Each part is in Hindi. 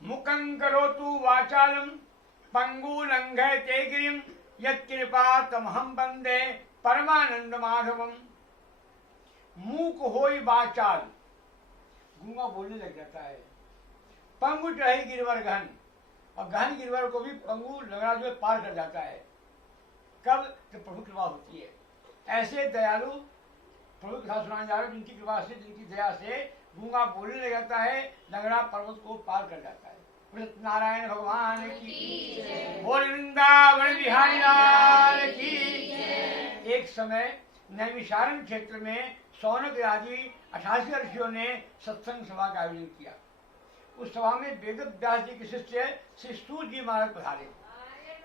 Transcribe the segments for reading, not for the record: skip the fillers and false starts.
मुखं करोतु वाचालं पंगुलंघयते गिरिं यत्कृपा तमहं वंदे परमानंद माधवम। मूक होई वाचाल, गूंगा बोलने लग जाता है। पंगु चढ़े गिरवर गहन, और गहन गिरवर को भी पंगु लंगड़ा जो पार कर जाता है। कब? जब प्रभु कृपा होती है। ऐसे दयालु प्रभु कथा सुनाने जा रहे, जिनकी कृपा से, जिनकी दया से गूंगा बोलने लग जाता है, लंगड़ा पर्वत को पार कर जाता है। नारायण भगवान की बोल, वृंदावन बिहारी लाल की। एक समय नैमिषारण्य क्षेत्र में सौनक आदि 88 ऋषियों ने सत्संग सभा का आयोजन किया। उस सभा में वेद व्यास जी के शिष्य श्री सूर्य जी महाराज पधारे।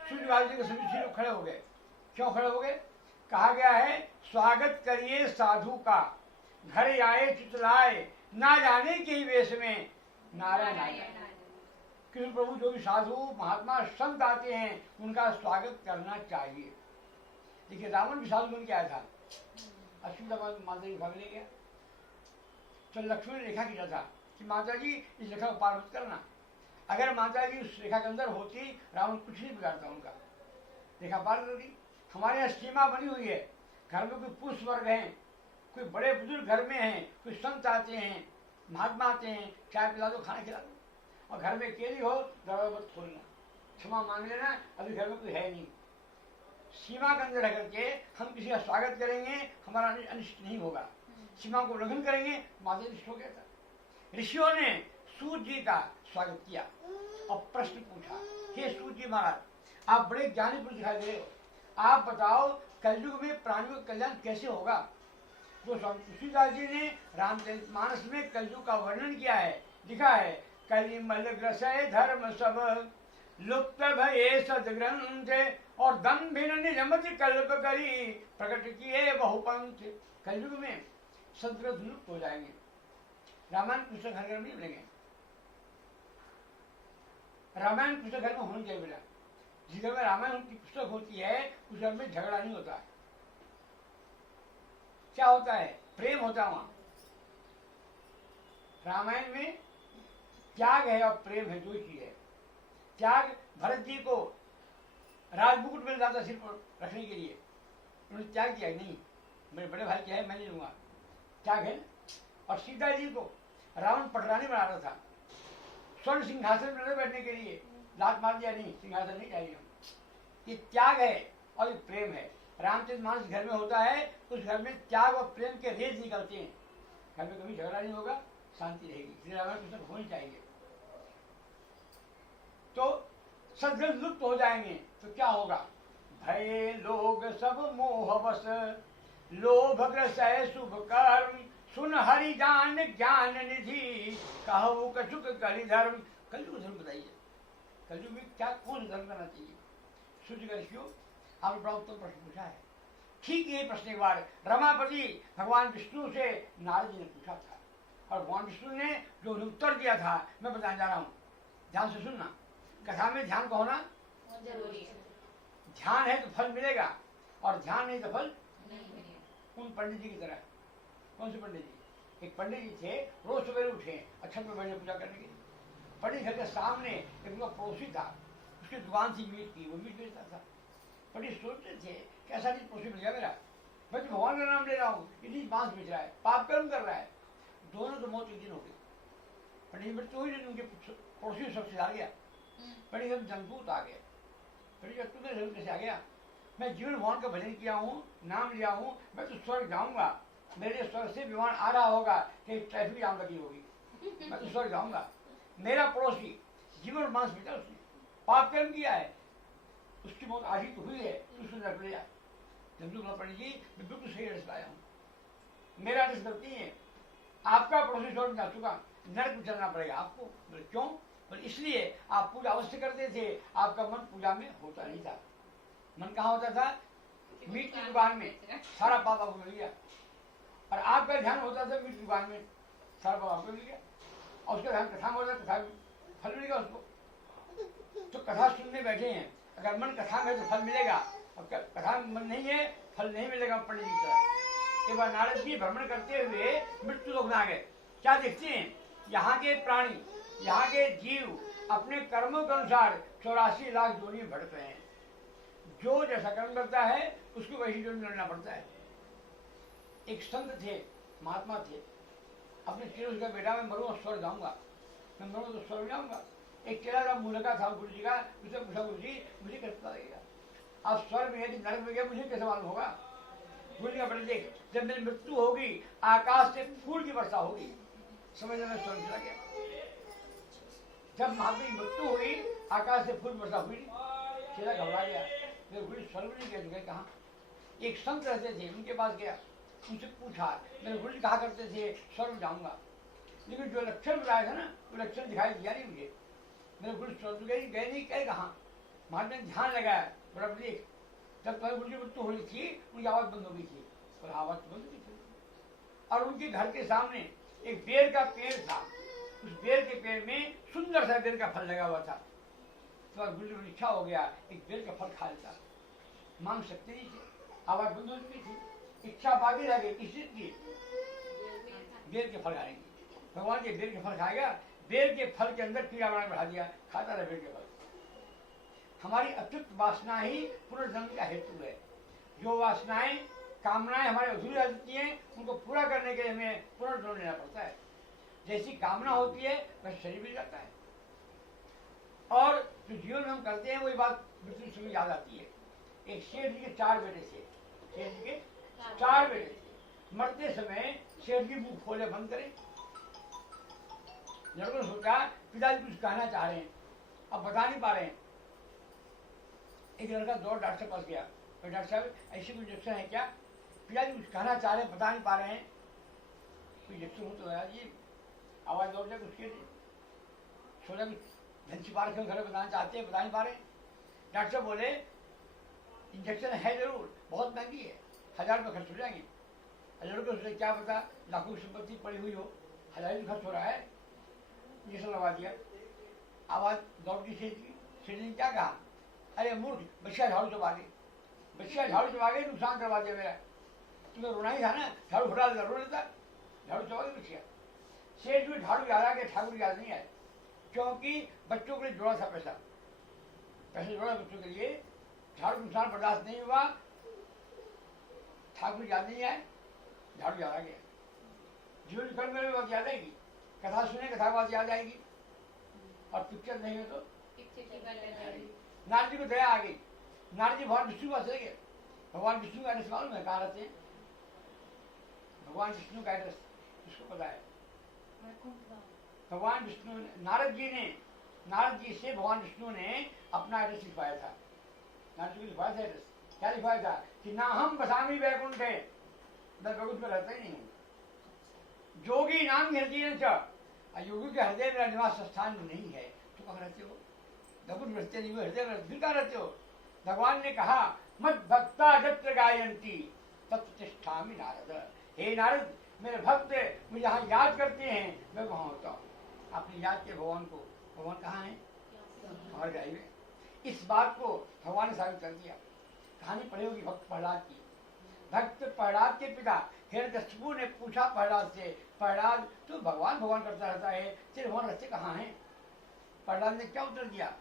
सूर्य महाराज जी के सभी लोग खड़े हो गए। क्यों खड़े हो गए? कहा गया है, स्वागत करिए साधु का, घर आए चितलाए, ना जाने के ही वेश में नारायण नारायण। कृष्ण प्रभु जो भी साधु महात्मा संत आते हैं, उनका स्वागत करना चाहिए। देखिए, रावण भी साधु बन के आया था, अश्विन माता जी भाग ले गया। तो लक्ष्मण ने रेखा खींचा था कि माता जी इस रेखा को पार मत करना। अगर माता जी उस रेखा के अंदर होती, रावण कुछ नहीं बिगाड़ता उनका। रेखा पार कर दी। हमारे यहाँ सीमा बनी हुई है। घर में कोई पुरुष वर्ग है, कोई बड़े बुजुर्ग घर में हैं, कोई संत आते हैं, महात्मा आते हैं, चाय पिला दो, खाना खिला दो। और घर में अकेली हो, दरवाजा मत खोलना, क्षमा मांग लेना, अभी घर में कोई है नहीं। सीमा के अंदर रह करके हम किसी का स्वागत करेंगे, हमारा अनिष्ट नहीं होगा। सीमा को उल्लंघन करेंगे, माता अनिष्ट हो गया था। ऋषियों ने सूर्य जी का स्वागत किया और प्रश्न पूछा, हे सूर्य जी महाराज, आप बड़े ज्ञानी पुरुष दिखाई दे रहे हो, आप बताओ कलयुग में प्राणियों का कल्याण कैसे होगा? तो स्वामी तुलसीदास जी ने रामचरितमानस में कलयुग का वर्णन किया है। लिखा है, कलिमल ग्रसय धर्म सब, लुप्त भये सदग्रंथ, और दंभिन निजमत कल्प करी, प्रकट किए बहुपंथ। कलयुग में सदग्रंथ लुप्त हो जाएंगे। रामायण पुस्तक घर घर में मिलेंगे। रामायण पुस्तक घर में होनी चाहिए बेटा। जिस घर में रामायण की पुस्तक होती है, उस घर में झगड़ा नहीं होता है। क्या होता है? प्रेम होता है वहां। रामायण में त्याग है और प्रेम है, दो चीज है। त्याग, भरत जी को राजमुकुट मिल जाता सिर पर रखने के लिए, उन्होंने त्याग किया, नहीं मेरे बड़े भाई क्या है, मैं नहीं लूंगा, त्याग है। और सीता जी को रावण पटरानी बना रहा था, स्वर्ण सिंहासन पर बैठने के लिए, लात मार दिया, नहीं सिंहासन नहीं चाहिए। ये त्याग है और ये प्रेम है। रामचरितमानस घर में होता है, उस घर में त्याग और प्रेम के रेज निकलते हैं। घर में कभी झगड़ा नहीं होगा, शांति रहेगी। इसलिए रामायण पुस्तक होनी चाहिए। तो सदग्रंथ लुप्त हो जाएंगे तो क्या होगा? भय लोग सब मोहवश, लोभ ग्रसय शुभ कर्म, सुन हरि जान ज्ञान निधि, कहु कछुक कलि धर्म। कलयुग धर्म बताइए, कलयुग में क्या कौन धर्म करना चाहिए? सूर्य आपने बड़ा उत्तम प्रश्न पूछा है। ठीक यही प्रश्न एक बार रमापति भगवान विष्णु से नारद जी ने पूछा था, और भगवान विष्णु ने जो उत्तर दिया था मैं बताने जा रहा हूँ। ध्यान से सुनना, कथा में ध्यान का होना जरूरी है। ध्यान है तो फल मिलेगा, और ध्यान नहीं तो फल नहीं मिलेगा। उन पंडित जी की तरह। कौन से पंडित जी? एक पंडित जी थे, रोज सवेरे उठे अच्छा पे बैठे पूजा करने के लिए। पंडित घर के सामने एक उनका पड़ोसी था, उसकी दुकान थी मीट की, वो मीट बेचता था। पंडित सोचते थे कैसा चीज पड़ोसी मिल गया मेरा, मैं तो भगवान का नाम ले रहा हूँ, इतनी मांस बेच रहा है, पाप कर्म कर रहा है। दोनों तो मौत एक दिन हो गई। पंडित मृत्यु हुई, उनके पड़ोसी सबसे आ गया। पंडित जनभूत आ गया। पंडित तू मेरे कैसे आ गया? मैं जीवन भगवान का भजन किया हूँ, नाम लिया हूँ, मैं तो स्वर्ग जाऊंगा। मेरे स्वर्ग से विमान आ रहा होगा, कहीं ट्रैफिक जाम लगी होगी, मैं तो स्वर्ग जाऊंगा। मेरा पड़ोसी जीवन मांस बेचा, उसने पाप कर्म किया है, उसकी मौत आज ही तो हुई है, उसने नरक ले जा। जमदू पंडित जी मैं बिल्कुल सही एड्रेस लाया हूँ, मेरा एड्रेस गलती है। आपका पड़ोसी स्वर्ग जा चुका, नरक में चलना पड़ेगा आपको। बोले क्यों? बोले इसलिए आप पूजा अवश्य करते थे, आपका मन पूजा में होता नहीं था। मन कहाँ होता था? मीट की दुकान में, सारा पाप आपको मिल गया। और आपका ध्यान होता था मीट की दुकान में, सारा पाप आपको मिल गया। और उसका ध्यान कथा में होता, कथा फल मिलेगा उसको। तो कथा सुनने बैठे हैं, अगर मन कथा में तो फल मिलेगा, और कथा में मन नहीं है, फल नहीं मिलेगा। पंडित जी की तरह एक बार नारद जी भ्रमण करते हुए मृत्यु लोक में आ गए। क्या देखते हैं? यहाँ के प्राणी, यहाँ के जीव अपने कर्मों के अनुसार 84 लाख जोनी बढ़ते हैं। जो जैसा कर्म करता है उसको वही जोनी लड़ना पड़ता है। एक संत थे, महात्मा थे, अपने चेले का बेटा मैं मरूंगा स्वर्ग जाऊंगा, मैं मरूंगा तो स्वर्ग जाऊंगा। एक चेला था, मुंह लगा था गुरु जी का, उससे पूछा गुरु जी मुझे कैसा लगेगा, अब स्वर्ग में यदि नरक में गया मुझे कैसे मालूम होगा। गुरु जी का बेटा देख, जब मेरी मृत्यु होगी आकाश से फूल की वर्षा होगी, समझ में स्वर्ग चला गया। जब महात्मा की मृत्यु हुई आकाश से फूल वर्षा हुई, चेला घबरा गया, मेरे गुरु स्वर्ग नहीं गए, कहाँ। एक संत रहते थे, उनके पास गया, उनसे पूछा, मेरे गुरु जी कहा करते थे स्वर्ग जाऊंगा, लेकिन जो लक्षण बताया था ना वो लक्षण दिखाई दिया नहीं मुझे। मेरे गुरु स्वर्ग गए नहीं, कहे कहाँ। महात्मा ने ध्यान लगाया, बड़ा देख, जब तुम्हारे गुरु की मृत्यु हो रही थी उनकी आवाज बंद हो गई थी, और आवाज बंद हो गई थी। और उनके घर के सामने एक बेर का पेड़ था, उस बेर के पेड़ में सुंदर सा बेर का फल लगा हुआ था। तो गुरु को इच्छा हो गया एक बेर का फल खा लेता, मांग सकते नहीं थे, आवाज बंद हो चुकी थी, इच्छा बाकी रह गई, किसी की बेर के फल खाएंगे। भगवान के बेर के फल खाएगा, बेर के फल के अंदर कीड़ा बढ़ा दिया, खाता रहा बेर के फल। हमारी अतृप्त वासना ही पुनर्जन्म का हेतु है। जो वासनाएं कामनाएं हमारे अधूरी रह जाती हैं उनको पूरा करने के लिए हमें पुनर्जन्म लेना पड़ता है। जैसी कामना होती है वैसे शरीर मिल जाता है, और जो जीवन में हम करते हैं वही बात मृत्यु समय याद आती है। एक शेर जी के 4 बेटे थे, शेर जी के 4 बेटे थे। मरते समय शेर जी मुंह खोले बंद करें, लड़कों ने सोचा पिताजी कुछ कहना चाह रहे हैं, अब बता नहीं पा रहे हैं। एक लड़का दौड़ डॉक्टर के पास गया, तो डॉक्टर साहब ऐसी कोई इंजेक्शन है क्या, पिताजी कुछ कहना चाह रहे हैं बता नहीं पा रहे हैं। कोई इंजेक्शन हो तो जी आवाज दौड़ जाए, उसके सोचा कुछ धन छिपा रखे घर बताना चाहते हैं, बता नहीं पा रहे। डॉक्टर साहब बोले इंजेक्शन है जरूर, बहुत महंगी है, 1000 रुपये खर्च हो जाएंगे। लड़कों से क्या पता लाखों की संपत्ति पड़ी हुई हो, 1000 रुपये खर्च हो रहा है। इंजेक्शन लगा दिया, आवाज दौड़ की सेठ ने क्या कहा, अरे मूर्ख, बच्चा झाड़ू चबा दे, बच्चा झाड़ू चबा के नुकसान करवा दिया मेरा, तुम्हें रोना ही था ना, झाड़ू हटा देता, रो लेता, झाड़ू चबा के बच्चा। सेठ में झाड़ू याद आ गया, ठाकुर याद नहीं आए, क्योंकि बच्चों के लिए जोड़ा था पैसा जोड़ा बच्चों के लिए, झाड़ू नुकसान बर्दाश्त नहीं हुआ, ठाकुर याद नहीं आए, झाड़ू याद आ गया। जीवन कर्म में बात याद आएगी, कथा सुने कथा बात याद आएगी, और पिक्चर नहीं है तो नारद जी को दया आ गई। नारद जी भगवान विष्णु पास चले गए। भगवान विष्णु का एड्रेस मालूम है कहाँ रहते हैं? भगवान विष्णु का एड्रेस किसको पता है? भगवान विष्णु नारद जी से भगवान विष्णु ने अपना एड्रेस लिखवाया था। नारद जी को लिखवाया था एड्रेस, क्या लिखवाया था कि ना हम बसामी वैकुंठ है, मैं वैकुंठ में रहता ही नहीं हूँ। जोगी नाम हृदय न, योगी के हृदय मेरा निवास स्थान नहीं है, तो कहाँ रहते हो? वैकुंठ रहते नहीं हो, हृदय में फिर कहाँ रहते हो? भगवान ने कहा मत भक्ता जत्र गायंती तत्तिष्ठामि नारद, हे नारद मेरे भक्त मुझे यहाँ याद करते हैं, मैं वहां होता हूँ। आपने याद किया भगवान को, भगवान कहाँ है? हमारे गाय में। इस बात को भगवान ने साबित कर दिया। कहानी पढ़ी होगी भक्त प्रहलाद की। भक्त प्रहलाद के पिता हिरण्यकशिपु ने पूछा प्रहलाद से, प्रहलाद तू भगवान भगवान करता रहता है, तेरे भगवान रहते कहाँ हैं? प्रहलाद ने क्या उत्तर दिया,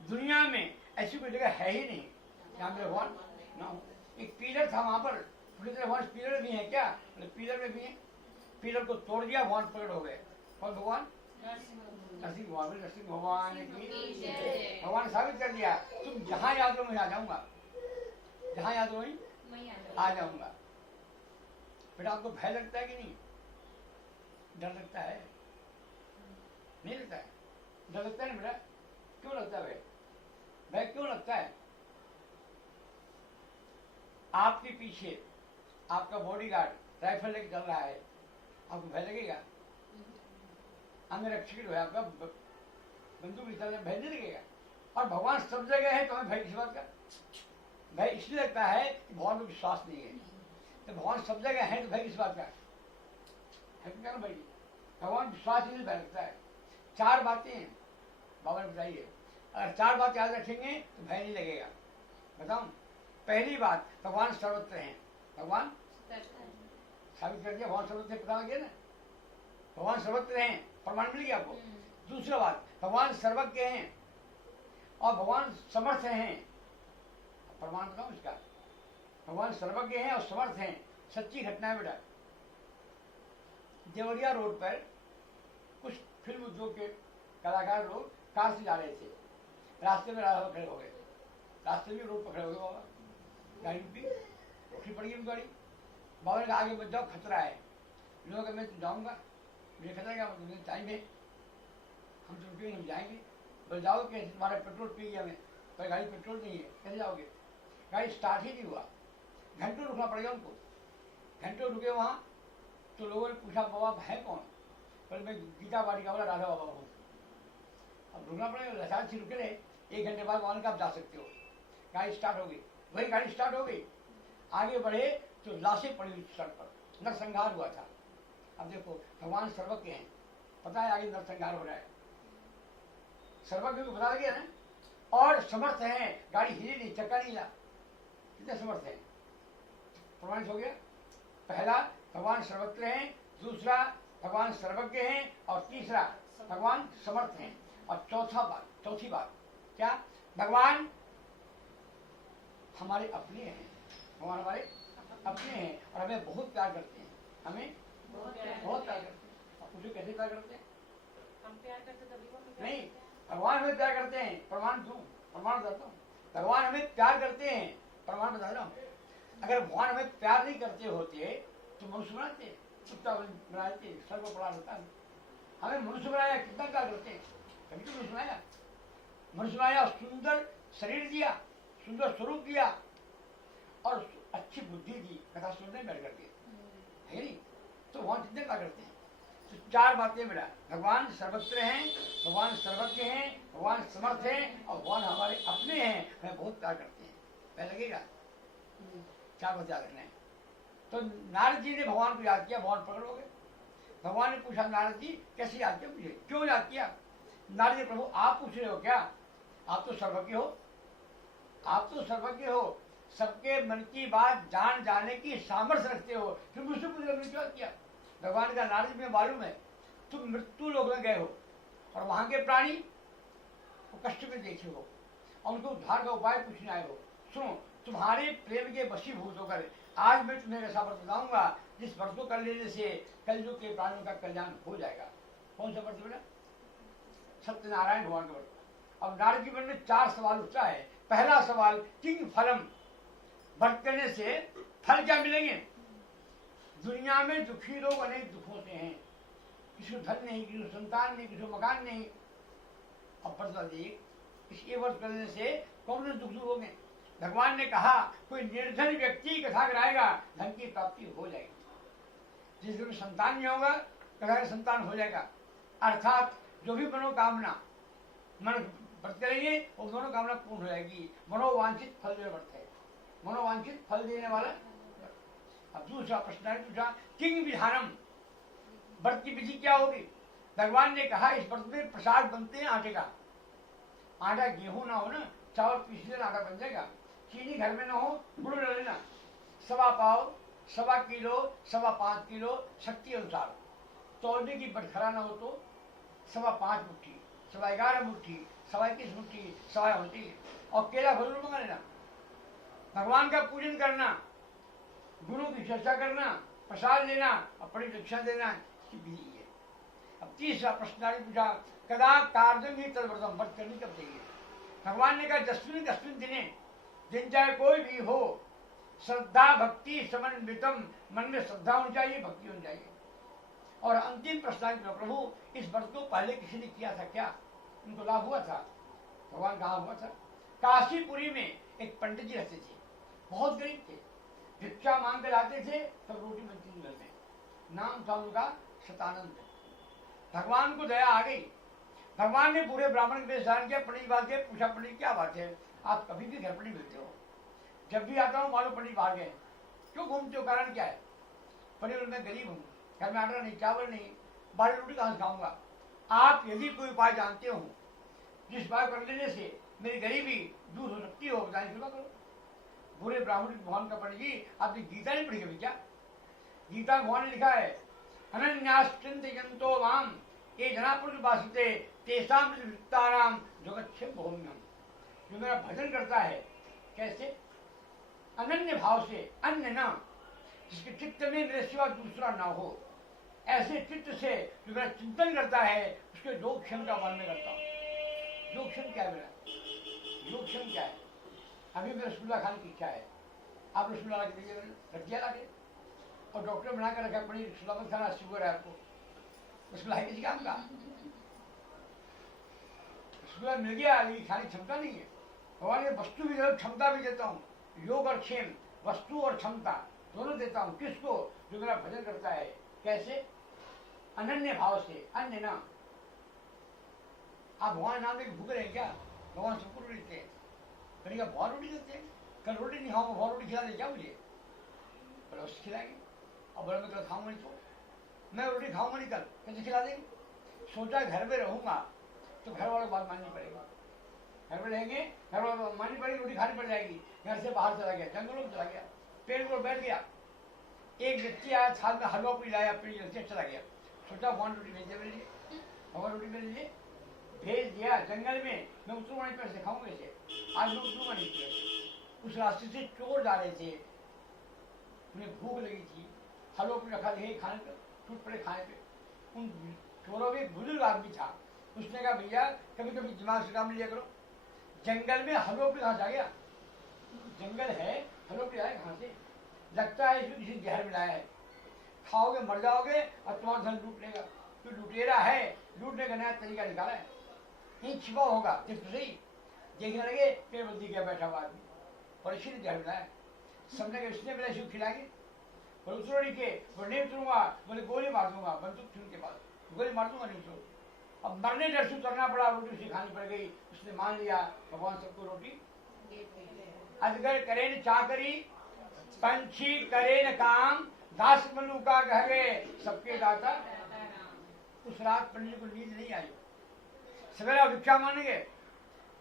दुनिया में ऐसी कोई जगह है ही नहीं जहाँ मेरे भगवान ना हो। एक पिलर था वहां पर, भगवान पिलर भी है क्या? पिलर में भी है। पिलर को तोड़ दिया, भगवान प्रकट हो गए। और भगवान नरसिंह भगवान की भगवान ने साबित कर दिया, तुम जहाँ याद हो मैं आ जाऊंगा, जहाँ याद हो आ जाऊंगा। बेटा आपको भय लगता है कि नहीं? डर लगता है? नहीं लगता है? डर लगता है ना बेटा? क्यों लगता है भय? भय क्यों लगता है? आपके पीछे आपका बॉडीगार्ड राइफल लेके चल रहा है, आपको भय लगेगा? अंगरक्षक जो है आपका बंदूक चल रहा, भय नहीं लगेगा? और भगवान सब जगह है तो हमें भय किस बात का? भय इसलिए लगता है कि भगवान को विश्वास नहीं है। तो भगवान सब जगह है तो भय किस बात का है? क्या ना भाई, भगवान विश्वास नहीं भय लगता है। 4 बातें हैं बाबा ने बताइए, अगर 4 बात याद रखेंगे तो भय नहीं लगेगा। बताऊं? पहली बात, भगवान सर्वत्र हैं। भगवान साबित कर दिया, भगवान सर्वत्र, पता लग गया ना? भगवान सर्वत्र हैं, प्रमाण मिल गया आपको। दूसरा बात, भगवान सर्वज्ञ हैं और भगवान समर्थ हैं। प्रमाण बताऊं इसका, भगवान सर्वज्ञ हैं और समर्थ हैं। सच्ची घटना है बेटा। देवरिया रोड पर कुछ फिल्म उद्योग के कलाकार लोग कार से जा रहे थे, रास्ते में रास्ते खड़े हो गए, रास्ते में रोड पर खड़े हो गए। बाबा गाड़ी रुकी, रोकी पड़ गई गाड़ी। बाबा ने कहा आगे मत जाओ, खतरा है। लोग मैं जाऊंगा, मुझे खतरा क्या, मुझे टाइम है, हम तो रुकेंगे, हम जाएंगे। बोले जाओ कैसे, तुम्हारा पेट्रोल पी गया मैं, पर गाड़ी पेट्रोल नहीं है, कैसे जाओगे। गाड़ी स्टार्ट ही नहीं हुआ, घंटों रुकना पड़ेगा उनको। घंटों रुके वहाँ, तो लोगों ने पूछा बाबा है कौन, पर मैं गीता बाड़ी का बोला राधा बाबा हूँ। अब रुकना पड़ेगा, लसाल से रुके रहे। 1 घंटे बाद वहाँ आप जा सकते हो। गाड़ी स्टार्ट हो गई, वही गाड़ी स्टार्ट हो गई, आगे बढ़े तो लाशें पड़ी हुई सड़क पर, नरसंहार हुआ था। अब देखो भगवान सर्वज्ञ हैं, पता है आगे नरसंहार हो रहा है, सर्वज्ञ को पता लगे ना। और समर्थ हैं, गाड़ी हिली नहीं, चक्का नहीं हिला, कितने समर्थ हैं, प्रमाणित हो गया। पहला भगवान सर्वज्ञ हैं, दूसरा भगवान सर्वज्ञ हैं, और तीसरा भगवान समर्थ हैं। और चौथी बात क्या, भगवान हमारे अपने हैं, भगवान हमारे अपने हैं और हमें बहुत प्यार करते हैं, हमें बहुत प्यार करते हैं। और मुझे कैसे प्यार करते हैं, हम प्यार करते तभी वो भी नहीं, भगवान हमें प्यार करते हैं। प्रमाण दूं, प्रमाण बताता हूँ। भगवान हमें प्यार करते हैं, प्रमाण बता रहा हूँ। अगर भगवान हमें प्यार नहीं करते होते तो मनुष्य बनाते, कुत्ता बनाते, सर को पड़ा रहता है। हमें मनुष्य बनाया, कितना प्यार करते हैं, कभी तो मनुष्य बनाया। मनुष्य बनाया, सुंदर शरीर दिया, सुंदर स्वरूप दिया और अच्छी बुद्धि दी, कथा सुनने बैठ करके, है नहीं। तो भगवान कितने प्यार करते हैं। तो 4 बातें मिला, भगवान सर्वत्र हैं, भगवान सर्वज्ञ हैं, भगवान समर्थ हैं और भगवान हमारे अपने हैं, हमें बहुत प्यार करते हैं। पहले लगेगा 4 बात याद रखना है। तो नारद जी ने भगवान को याद किया, भगवान प्रकट हो गए। भगवान ने पूछा नारद जी कैसे याद किया मुझे, क्यों याद किया। नारद जी प्रभु आप पूछ रहे हो क्या, आप तो सर्वज्ञ हो, आप तो सर्वज्ञ हो, सबके मन की बात जान जाने की सामर्थ्य रखते हो, फिर मुझसे पूछ क्यों किया। भगवान का नारद में मालूम है तुम मृत्यु लोक में गए हो और वहां के प्राणी को कष्ट में देखे हो और उनको उद्धार का उपाय पूछने आए हो। सुनो, तुम्हारे प्रेम के वशीभूत होकर आज मैं तुम्हें ऐसा व्रत बताऊंगा जिस व्रत को कर लेने से कलयुग के प्राणियों का कल्याण हो जाएगा। कौन सा व्रत बेटा, सत्यनारायण भगवान का व्रत। अब नारद जी मन में 4 सवाल उठता है। पहला सवाल, किंग फलम, व्रत करने से फल क्या मिलेंगे। दुनिया में दुखी लोग अनेक दुख होते हैं, किसी को धन नहीं, किसी को संतान नहीं, किसी को मकान नहीं। अब व्रत इस व्रत करने से कौन से दुख दूर होंगे। भगवान ने कहा कोई निर्धन व्यक्ति कथा कराएगा, धन की प्राप्ति हो जाएगी। जिस दिन संतान नहीं होगा, कथा का संतान हो जाएगा। अर्थात जो भी मनोकामना मन व्रत करेंगे वो मनोकामना पूर्ण हो जाएगी। मनोवांछित फल देने व्रत है, मनोवांछित फल देने वाला। अब दूसरा प्रश्न पूछा, किंग विधानम, व्रत की विधि क्या होगी। भगवान ने कहा इस व्रत में प्रसाद बनते हैं आटे का। आटा गेहूं ना हो ना, चावल पीस लेना, आटा बन जाएगा। चीनी घर में ना हो, गुड़ ले लेना। 1.25 पाव, 1.25 किलो, 5.25 किलो शक्ति अनुसार। तौलने की बटखरा ना हो तो 5.25 मुट्ठी, 11.25 मुट्ठी, 21 मुट्ठी, 1.25 मुट्ठी। और केला जरूर मंगा लेना। भगवान का पूजन करना, गुरु की चर्चा करना, प्रसाद लेना और बड़ी दीक्षा देना, इसकी विधि है। अब तीसरा प्रश्न पूछा, कदा कार्य तदव्रतम, व्रत करनी कब चाहिए। भगवान ने कहा जस्मिन कस्मिन दिने, दिन चाहे कोई भी हो, श्रद्धा भक्ति समन्वितम, मन में श्रद्धा होनी चाहिए, भक्ति होनी चाहिए। और अंतिम प्रश्न, प्रभु इस व्रत को पहले किसी ने किया था क्या, उनको लाभ हुआ था। भगवान कहा हुआ था। काशीपुरी में एक पंडित जी रहते थे, बहुत गरीब थे, भिक्षा मांग कर आते थे तब रोटी बनती थी घर में। नाम था उनका शतानंद। भगवान को दया आ गई। भगवान ने पूरे ब्राह्मण के धारण किया, पंडित बात के पूछा, पंडित क्या बात है, आप कभी भी घर पर नहीं मिलते हो, जब भी आता हूँ मालूम पंडित बाहर गए, क्यों घूमते हो, कारण क्या है। पंडित मैं गरीब हूँ, घर में आटा नहीं, चावल नहीं, बाहर रोटी कहाँ से खाऊंगा। आप यदि कोई उपाय जानते हो जिस उपाय कर लेने से मेरी गरीबी दूर हो सकती हो, बताने सेवा करो। बुरे ब्राह्मण भगवान का पंडित जी, आपने गीता नहीं पढ़ी कभी क्या। गीता भगवान ने लिखा है, अनन्याश्चिंतयन्तो माम ये जनापुरुष वासुते तेसाम वित्ताराम जगत भूम्यम। जो मेरा भजन करता है कैसे? अनन्य भाव से, अन्य ना, जिसके चित्त में मेरे सिवा दूसरा ना हो, ऐसे चित्त से जो मेरा चिंतन करता है उसके योगक्षेम का वर्णन करता हूँ। योगक्षेम क्या है मेरा? योगक्षेम क्या है? अभी मेरा रसगुल्ला खाने की इच्छा है, आप रसगुल्ला ला के दीजिए, रख दिया ला के, और डॉक्टर बना कर रखा पनीर रसगुल्ला मत खाना, शुगर है आपको, रसगुल्ला है किसी काम का? रसगुल्ला मिल गया लेकिन खाने की क्षमता नहीं है। भगवान ने वस्तु भी देता, क्षमता भी देता हूँ, योग और क्षेम, वस्तु और क्षमता दोनों देता हूँ। किसको? जो मेरा भजन करता है। कैसे? अनन्य भाव से, अन्य ना। आप भगवान नाम लेके भूख रहे हैं क्या? भगवान सबको रोटी देते हैं, कहीं का बहुत रोटी देते हैं। कल रोटी नहीं खाऊंगा, बहुत रोटी खिला दे क्या मुझे? बोला उससे खिलाएंगे, और बोला मैं कल खाऊंगा नहीं, तो मैं रोटी खाऊंगा नहीं कल, कैसे खिला देंगे? सोचा घर में रहूंगा तो घर वालों को बात माननी पड़ेगी, घर में रहेंगे घर वालों को बात माननी पड़ेगी, रोटी खानी पड़ जाएगी। घर से बाहर चला गया, जंगलों में चला गया, पेड़ पर बैठ गया, एक व्यक्ति आया, साथ में हलवा पूरी लाया, पेड़ से चला गया। सोचा भगवान रोटी भेज दे मेरे लिए, भगवान रोटी मेरे लिए भेज दिया जंगल में। मैं उतरूंगा नहीं, पैसे खाऊंगा इसे, आज मैं उतरूंगा नहीं पैसे। उस रास्ते से चोर जा रहे थे, उन्हें भूख लगी थी, हलवा पूरी रखा थे खाने पे, टूट पड़े खाने पे। उन चोरों में एक बुजुर्ग आदमी था, उसने कहा भैया कभी कभी दिमाग से काम लिया करो, जंगल में हलवा पूरी कहाँ से आ गया? जंगल है, हलवा पूरी आया कहाँ से? लगता है इसमें किसी जहर मिलाया है, खाओगे मर जाओगे और तुम्हारा धन लूट लेगा। तो लुटेरा है, लूटने का नया तरीका निकाला है, यही छिपा होगा। सही देखने लगे, पेड़ बंदी गया बैठा हुआ आदमी, और इसी ने जहर मिलाया। समझने के इसने मेरा शिव खिलाएंगे, और उतरो नहीं के, वो नहीं उतरूंगा, बोले गोली मार दूंगा, बंदूक छून के बाद गोली मार दूंगा, नहीं उतरो। अब मरने डर से उतरना पड़ा, रोटी उसे खानी पड़ गई। उसने मान लिया भगवान सबको रोटी। अजगर करे न चाकरी, पंछी करे न काम, दास मनु का कह गए सबके दाता। उस रात पंडित को नींद नहीं आई, सवेरा भिक्षा मांगेंगे,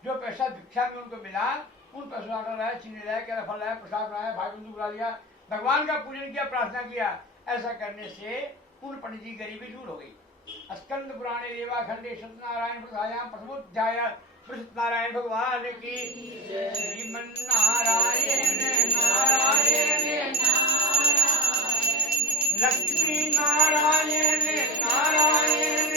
जो पैसा भिक्षा में उनको मिला उन पैसों आटा लाया, चीनी लाया, केला फल लाया, प्रसाद बनाया, भाई बंधु बुला लिया, भगवान का पूजन किया, प्रार्थना किया। ऐसा करने से उन पंडित जी गरीबी दूर हो गई। स्कंद पुराणे रेवा खंडे सत्यनारायण प्रसायाम प्रथमोध्याय सत्यनारायण भगवान की। श्रीमन नारायण नारायण लक्ष्मी नारायण नारायण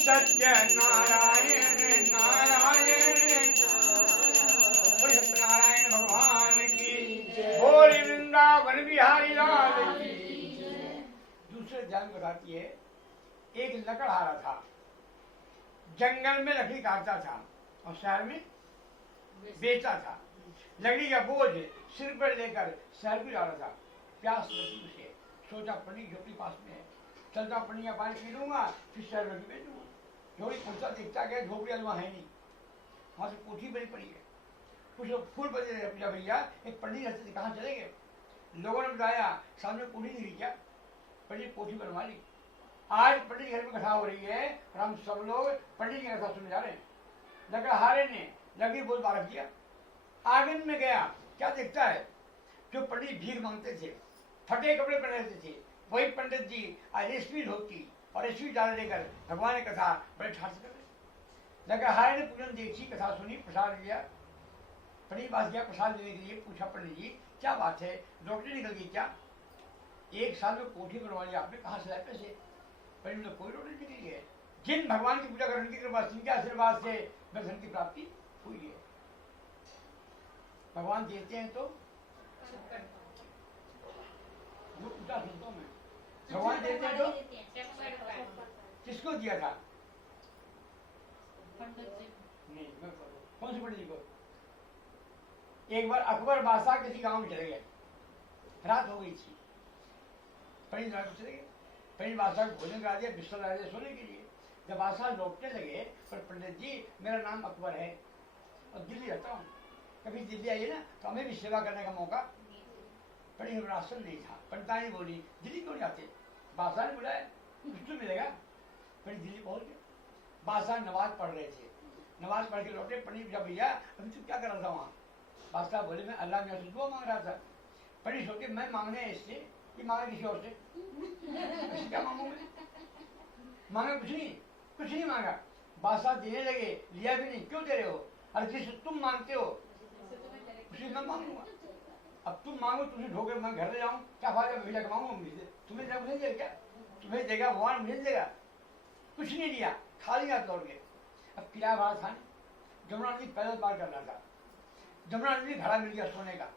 सत्य नारायण नारायण सत्यनारायण भगवान की। भोले वृंदावन बिहारी लाल की। दूसरे ध्यान बताती है, एक लकड़हारा था, जंगल में लकड़ी काटता था और शहर में बेचा था। लकड़ी का बोझ सिर पर लेकर शहर भी जा रहा था। प्यास लगी उसे, सोचा पनी झोपड़ी पास में है, चलता पनी का पानी पी लूंगा, फिर शहर में बेच दूंगा। झोपड़ी पहुंचा, देखता गया झोपड़ी वहां है नहीं, वहां से कोठी बनी पड़ी है। कुछ लोग फूल बजे, पूछा भैया एक पंडित रहते थे, कहाँ चले गए? लोगों ने बताया सामने कोठी नहीं रही क्या? पंडित कोठी बनवा ली। आज पंडित घर में कथा हो रही है और हम सब लोग पंडित की कथा सुनने जा रहे हैं। लकड़हारे ने लकड़ी बोल बार दिया, आंगन में गया, क्या देखता है? जो पंडित भीख मांगते थे, फटे कपड़े पहने रहते थे, वही पंडित जी आज रेशमी धोती और रेशमी डाल लेकर भगवान की कथा बड़े ठाट से कर रहे। लकड़हारे ने पूजन देखी, कथा सुनी, प्रसाद लिया, पंडित पास गया प्रसाद लेने के लिए। पूछा पंडित जी क्या बात है, लॉटरी निकल गई क्या? एक साल में कोठी बनवा लिया आपने, कहाँ से लाए पैसे? पंडित ने कोई लॉटरी निकली है, जिन भगवान की पूजा करने की कृपा जिनके आशीर्वाद से धन की प्राप्ति हुई है। भगवान देते हैं तो वो पूजा सुनता हूँ मैं, भगवान देते हैं तो किसको दिया था? नहीं, कौन से पंडित जी को? एक बार अकबर बादशाह किसी गांव में चले गए, रात हो गई थी, पंडित चले गए, पंडित बादशाह को भोजन करा दिया, बिस्तर करा दिया सोने के लिए। जब बादशाह लौटने लगे, पर पंडित जी मेरा नाम अकबर है और दिल्ली रहता हूँ, कभी दिल्ली आइए ना तो हमें भी सेवा करने का मौका। पंडित राशन नहीं था, पंडितानी बोली दिल्ली क्यों जाते? बादशाह ने बुलाया, कुछ तो मिलेगा। पंडित दिल्ली पहुंच गए, बादशाह नमाज पढ़ रहे थे, नमाज पढ़ के लौटे। पंडित पूछा भैया अभी तू क्या कर रहा था वहाँ? बादशाह बोले मैं अल्लाह मियाँ से दुआ मांग रहा था। पंडित सोचे मैं मांगने इससे, ये मांगा किसी और से, क्या मांगू मैं? मांगा कुछ नहीं मांगा। बादशाह देने लगे, लिया भी नहीं, क्यों दे रहे हो? अरे जिस तुम मांगते हो उसी मैं मांगूंगा। अब तुम मांगो, तुमसे ढोके मैं घर ले जाऊं, क्या फायदा? मैं जाकर मांगूंगा मुझे, तुम्हें क्या मुझे देगा? क्या तुम्हें देगा भगवान? मुझे देगा? कुछ नहीं दिया, खाली हाथ लौट गए। अब किराया भाड़ा था, जमुना नदी पैदल पार करना था। जमुना नदी घड़ा मिल गया सोने का,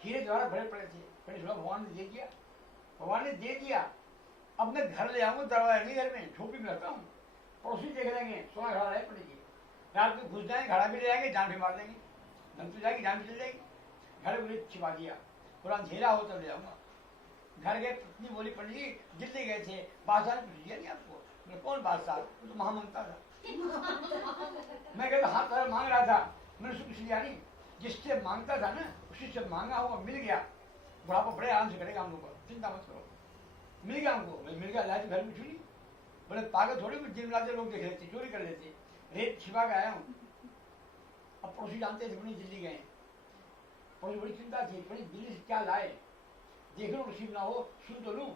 हीरे द्वारा भरे पड़े थे, फिर भगवान ने दे दिया, भगवान ने दे दिया। अब मैं घर ले आऊंगा, दरवाजा नहीं घर में, झोपड़ी में रहता हूँ, पड़ोसी देख लेंगे सोना घड़ा रहे पड़ेगी, रात को घुस जाएंगे, घड़ा भी ले जाएंगे, जान भी मार देंगे, धन तो जाएगी, जान भी चल जाएगी। घर में छिपा दिया, पूरा अंधेरा हो तब ले आऊंगा। घर गए, पत्नी बोली पंडित जी दिल्ली गए थे, बादशाह ने पूछ दिया नहीं आपको? मैं कौन बादशाह? वो तो महामंता था। मैं कहता हाथ पैर मांग रहा था, मैंने उसको कुछ लिया नहीं, जिससे मांगता था ना उसी से मांगा हुआ मिल गया। बुढ़ापा बड़े आराम से करेगा हम लोग, चिंता मत करो, मिल गया हमको। मैं मिल गया, लाए घर में चुनी, बोले पागल थोड़ी कुछ दिन लाते लोग देख लेते, चोरी कर लेते, रेत छिपा के आया हूँ। अब पड़ोसी जानते थे बड़ी दिल्ली गए, पड़ोसी बड़ी चिंता थी, बड़ी दिल्ली से क्या लाए, देख लो नसीब ना हो, सुन तो लूँ,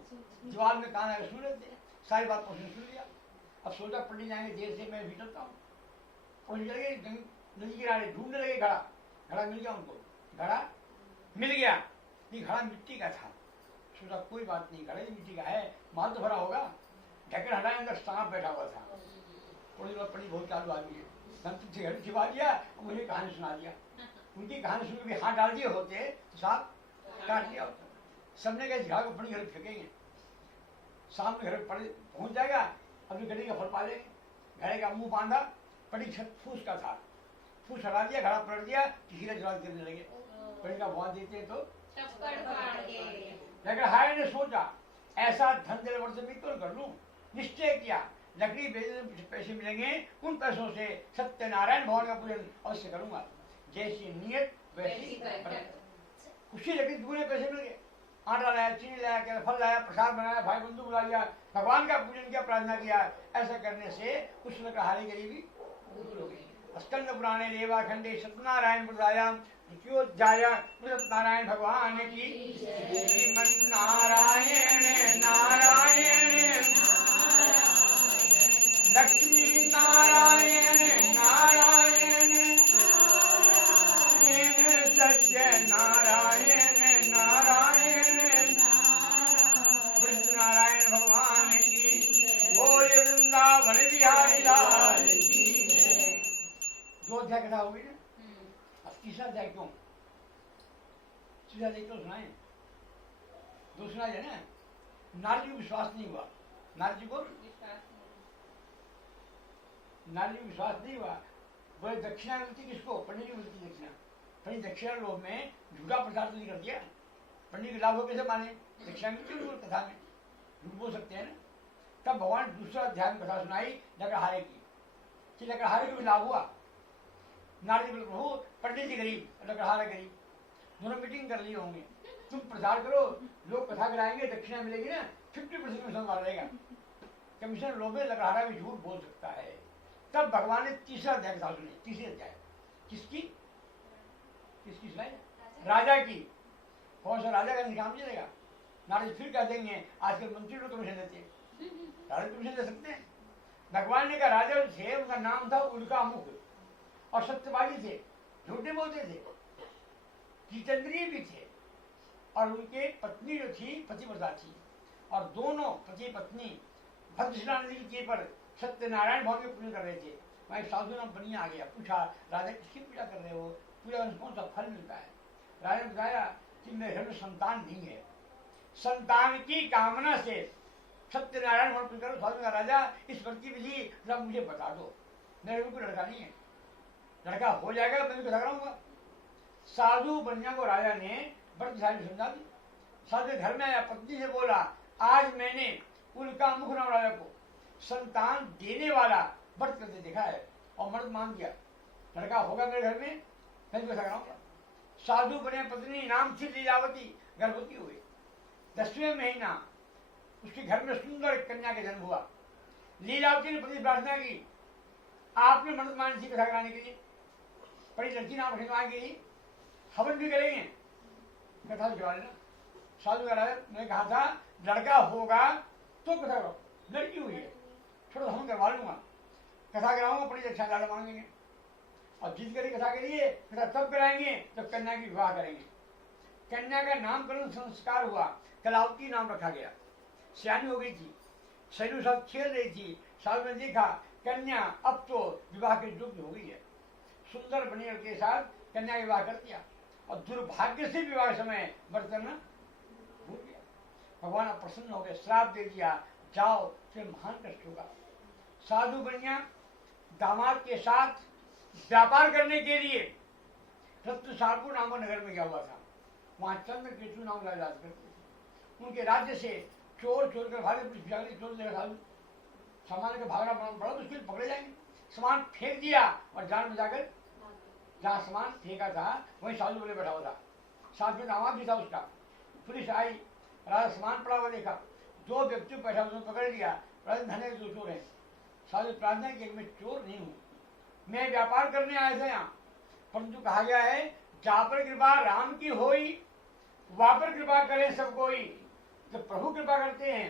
दीवार में कान आए सुन लेते, सारी बात पड़ोसी ने सुन लिया। अब सोचा पंडित जाएंगे देर से, मैं भी चलता हूँ। पड़ोसी चले गए नदी किनारे, ढूंढने लगे घड़ा, घड़ा मिल गया उनको, घड़ा मिल गया। ये घड़ा मिट्टी का था, सोचा कोई बात नहीं, घड़ा मिट्टी का है, माल तो भरा होगा। ढक्कन हटाए, अंदर सांप बैठा हुआ था। थोड़ी देर पंडित बहुत चालू आदमी है, संत से घर छिपा दिया और मुझे कहानी सुना दिया। उनकी कहानी सुन के हाथ डाल दिए होते तो सांप काट लिया होता। सबने कहा झाड़ को पंडित घर फेंकेंगे, सामने घर पड़े पहुंच जाएगा, अपनी गड्डी का फल पा लेंगे। घड़े का मुंह बांधा, पंडित फूस का था, फूस हटा दिया, घड़ा पलट दिया, हीरा जवाब गिरने लगे। पंडित का भगवान देते हैं तो लेकिन हाय ने सोचा ऐसा धन देने वर्ष में क्यों कर लूं, निश्चय किया लकड़ी बेचने पैसे मिलेंगे, उन पैसों से सत्यनारायण भगवान का पूजन अवश्य करूंगा। जैसी नियत वैसी उसी लकड़ी दुगने पैसे मिल गए। आटा लाया, चीनी लाया, क्या फल लाया, प्रसाद बनाया, भाई बंधु बुला लिया, भगवान का पूजन किया, प्रार्थना किया। ऐसा करने से उस लकड़हारे गरीबी दूर हो गई। स्कंद पुराणे रेवाखंडे सत्यनारायण प्रदायाम द्वितीयोध्याय सत्यनारायण भगवान की श्रीमन नारायण नारायण लक्ष्मी नारायण नारायण सत्य नारायण नारायण कृष्ण नारायण भगवान की बोल वृंदावन बिहारी लाल की। दो अध्याय कथा हो गई ना, अब तीसरा अध्याय क्यों? तीसरा अध्याय क्यों सुनाए? दो सुना जाए ना। नारद जी को विश्वास नहीं हुआ, नारद जी को विश्वास नहीं हुआ। बोले दक्षिणा मिलती किसको? पंडित की मिलती दक्षिणा। पंडित दक्षिणा लोभ में झूठा प्रचार तो नहीं कर दिया, पंडित के लाभ को कैसे माने? दक्षिणा मिलती उनको कथा में, झूठ बोल सकते हैं ना। तब भगवान दूसरा अध्याय में कथा सुनाई लकड़हारे की, कि लकड़हारे को भी लाभ हुआ। नारद जी बोले प्रभु पंडित जी गरीब, लकड़हारा गरीब, दोनों मीटिंग कर लिए होंगे, तुम प्रचार करो, लोग कथा कराएंगे, दक्षिणा मिलेगी ना, 50% कमीशन मार रहेगा। कमीशन लोभ में लकड़हारा भी झूठ बोल सकता है। तब भगवान ने तीसरा अध्याय कथा सुनी। तीसरी अध्याय किसकी किसकी सुनाई? राजा की। कौन सा राजा का निकाम चलेगा? नारद फिर कह देंगे आजकल मंत्री लोग कमीशन देते हैं, राजा कमीशन दे सकते हैं। भगवान ने कहा राजा थे, उनका नाम था उल्का मुख और सत्यवादी थे, झूठे बोलते थे, जितेंद्रिय भी थे, और उनके पत्नी जो थी पतिव्रता थी, और दोनों पति पत्नी भद्रशिला नदी के तीर पर सत्यनारायण भगवान की पूजा कर रहे थे। वहीं साधु नाम बनिया आ गया, पूछा राजा किसकी पूजा कर रहे हो? पूजा में कौन सा फल मिलता है? राजा ने बताया कि मेरे घर में संतान नहीं है, संतान की कामना से सत्यनारायण भगवान पूजा करो। साधु ने कहा राजा इस व्रत की विधि जरा मुझे बता दो, मेरे को लड़का नहीं है, लड़का हो जाएगा मैं भी बता कराऊंगा। साधु बनिया को राजा ने व्रत समझा दी। साधु घर में आया, पत्नी से बोला आज मैंने उल्का मुख नाम राजा को संतान देने वाला व्रत करते देखा है, और मर्द मान दिया, लड़का होगा मेरे घर में, मैं भी कराऊंगा। साधु बने, पत्नी नाम थी लीलावती, गर्भवती हुई। 10वें महीना उसके घर में सुंदर कन्या का जन्म हुआ। लीलावती ने पति प्रार्थना की, आपने मर्द मान थी कथा कराने के लिए, बड़ी लड़की नाम रखने के लिए हवन भी करेंगे, कथा जवा लेना। साधु का राजा ने कहा था लड़का होगा तो कथा करो, लड़की हुई है, करवा लूंगा, कथा कराऊंगा, बड़ी अच्छा लाड़ मांगेंगे और जीत करी कथा के लिए कथा तब कराएंगे जब कन्या की विवाह करेंगे। कन्या का नामकरण संस्कार हुआ, कलावती नाम रखा गया। सियानी हो गई थी, सैलू साथ खेल रही थी, साल में देखा कन्या अब तो विवाह के योग्य हो गई है। सुंदर बनियर के साथ कन्या विवाह कर दिया और दुर्भाग्य से विवाह समय बर्तन भूल गया। भगवान अब प्रसन्न हो गए, श्राप दे दिया, जाओ फिर महान कष्ट होगा। साधु बनिया दामाद के साथ व्यापार करने के लिए रत्नसारपुर नाम नगर में गया हुआ था। वहां चंद्रकेतु नाम राजा करते थे। उनके राज्य से चोर चोर कर भागे, पुलिस जागरी चोर देगा साधु, सामान के भागना बड़ा मुश्किल, पकड़े जाएंगे। सामान फेंक दिया और जान में जाकर जहाँ सामान फेंका था वहीं साधु बोले बैठा हुआ था, साथ में दामाद भी था उसका। पुलिस आई, राजा सामान पड़ा हुआ देखा, दो व्यक्ति बैठा उन्होंने पकड़ लिया, धने दो चोर है। साधु प्रार्थना की मैं चोर नहीं हूँ, मैं व्यापार करने आया था यहाँ, परंतु कहा गया है जहाँ पर कृपा राम की होई वहां पर कृपा करे सब कोई। जब प्रभु कृपा करते हैं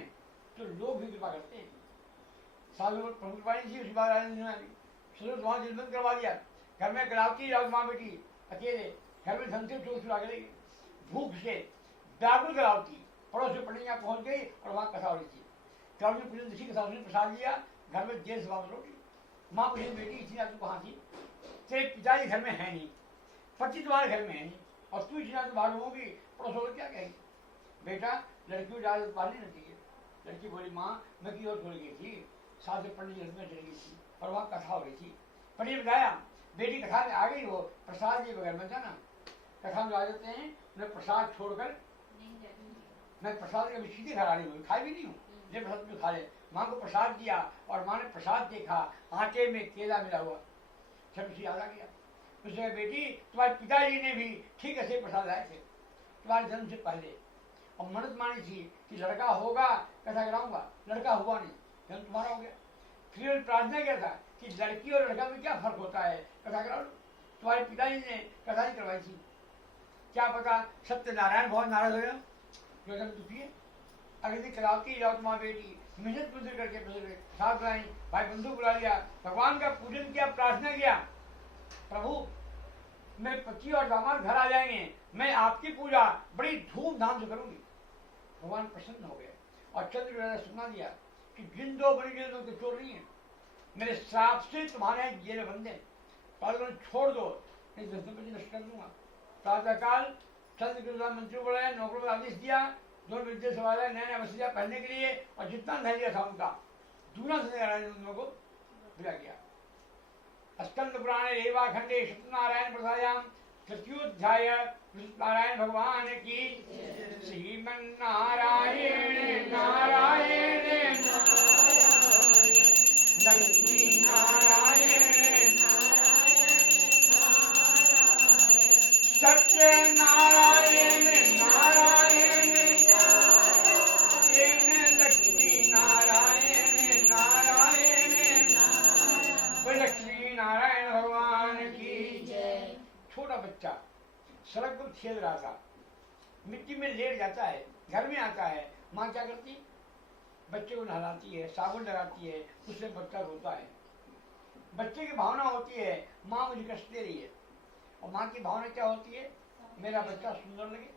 तो लोग भी कृपा करते हैं। साधु प्रभु कृपा नहीं थी, उसके बाद वहां बंद करवा दिया। घर में कलावती राज माँ बेटी अकेले, घर में धन से चोर चुरा के लेगी, भूख से व्याकुल कलावती पड़ोस से पढ़ने यहाँ पहुंच गई और वहां कथा हो रही थी। कलावती पूजन ऋषि के साथ उसने प्रसाद लिया, घर में देर से वापस लौटी। माँ पूछी बेटी इतनी रात कहाँ थी, तेरे पिताजी घर में है नहीं, पति तुम्हारे घर में है नहीं और तू इतना तो बाहर होगी, पड़ोस होकर क्या कहेगी। बेटा लड़की को ज़्यादा पालनी नहीं चाहिए। लड़की बोली माँ मैं की ओर छोड़ गई थी, साथ में पढ़ने में चली गई थी और वहाँ कथा हो रही थी। पढ़ी बताया बेटी कथा में आ गई हो, प्रसाद ये बगैर मत जाना। कथा में आ जाते हैं, मैं प्रसाद छोड़कर मैं प्रसाद कभी सीधे घर आ रही हूँ, खाई भी नहीं हूँ, ये प्रसाद भी खा ले। माँ को प्रसाद दिया और माँ ने प्रसाद देखा, आटे में केला मिला हुआ, सब उसे याद आ गया। उसने बेटी तुम्हारे पिताजी ने भी ठीक ऐसे प्रसाद लाए थे तुम्हारे जन्म से पहले, और मन्नत मानी थी कि लड़का होगा कथा कराऊंगा, लड़का हुआ नहीं, जन्म तुम्हारा हो गया। फिर प्रार्थना किया था कि लड़की और लड़का में क्या फर्क होता है, कथा करा लो। तुम्हारे पिताजी ने कथा नहीं करवाई थी, क्या पता सत्यनारायण बहुत नाराज हो गया, जो एकदम दुखी है। अगर दिन कलावती जाओ तुम्हारी बेटी मेहनत पूजन करके साथ लाई, भाई बंधु बुला लिया, भगवान का पूजन किया, प्रार्थना किया, प्रभु मेरे पति और दामाद घर आ जाएंगे, मैं आपकी पूजा बड़ी धूमधाम से करूंगी। भगवान प्रसन्न हो गए और चंद्र ने सुना दिया कि जिन दो बड़ी गेंदों के चोर नहीं है, मेरे श्राप से तुम्हारे जेल बंदे, छोड़ दो नहीं तो नष्ट कर दूंगा। प्रातःकाल चंद्र मंत्री बोला नौकरों को आदेश दिया, दोनों विद्या सवाल है नया नया वसीजा पहनने के लिए, और जितना धैर्य था उनका दूना सत्यनारायण उन लोगों को दिया गया। स्कंद पुराणे रेवा खंडे सत्यनारायण प्रसायाम तृतीयोध्याय नारायण भगवान की। श्रीमन नारायण नारायण लक्ष्मी नारायण सत्य नारायण नारायण लक्ष्मी नारायण नारायण लक्ष्मी नारायण भगवान की जय। छोटा बच्चा सड़क पर खेल रहा था, मिट्टी में लेट जाता है, घर में आता है, माँ क्या करती, बच्चे को नहलाती है, साबुन लगाती है, उससे बच्चा रोता है। बच्चे की भावना होती है माँ मुझे कष्ट दे रही है, और माँ की भावना क्या होती है, मेरा बच्चा सुंदर लगे।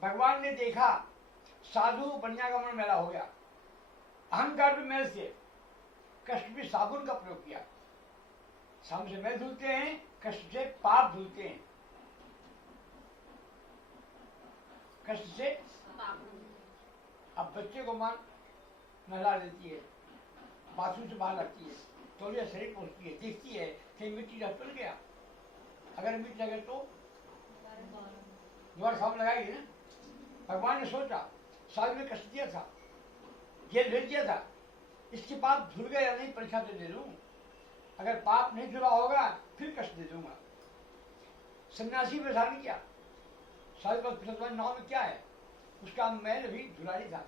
भगवान ने देखा साधु बनिया का मन मैला हो गया, अहंकार भी मैल से, कष्ट भी साबुन का प्रयोग किया। साबुन से मैल धुलते हैं, कष्ट से पाप धुलते हैं। कष्ट से अब बच्चे को मां नहला देती है, बाथरूम से बाहर रखती है, तौलिया शरीर पहुंचती है, देखती है कि मिट्टी चल गया, अगर मिट्टी लगे तो दोबारा साबुन लगाएगी ना। भगवान ने सोचा साधु ने कष्ट दिया था, जेल भेज दिया था, इसके पाप धुल गए या नहीं परीक्षा तो दे लूं, अगर पाप नहीं धुला होगा फिर कष्ट दे दूंगा। सन्यासी में धारण किया, साधु नाव में क्या है, उसका मैल भी धुला नहीं था।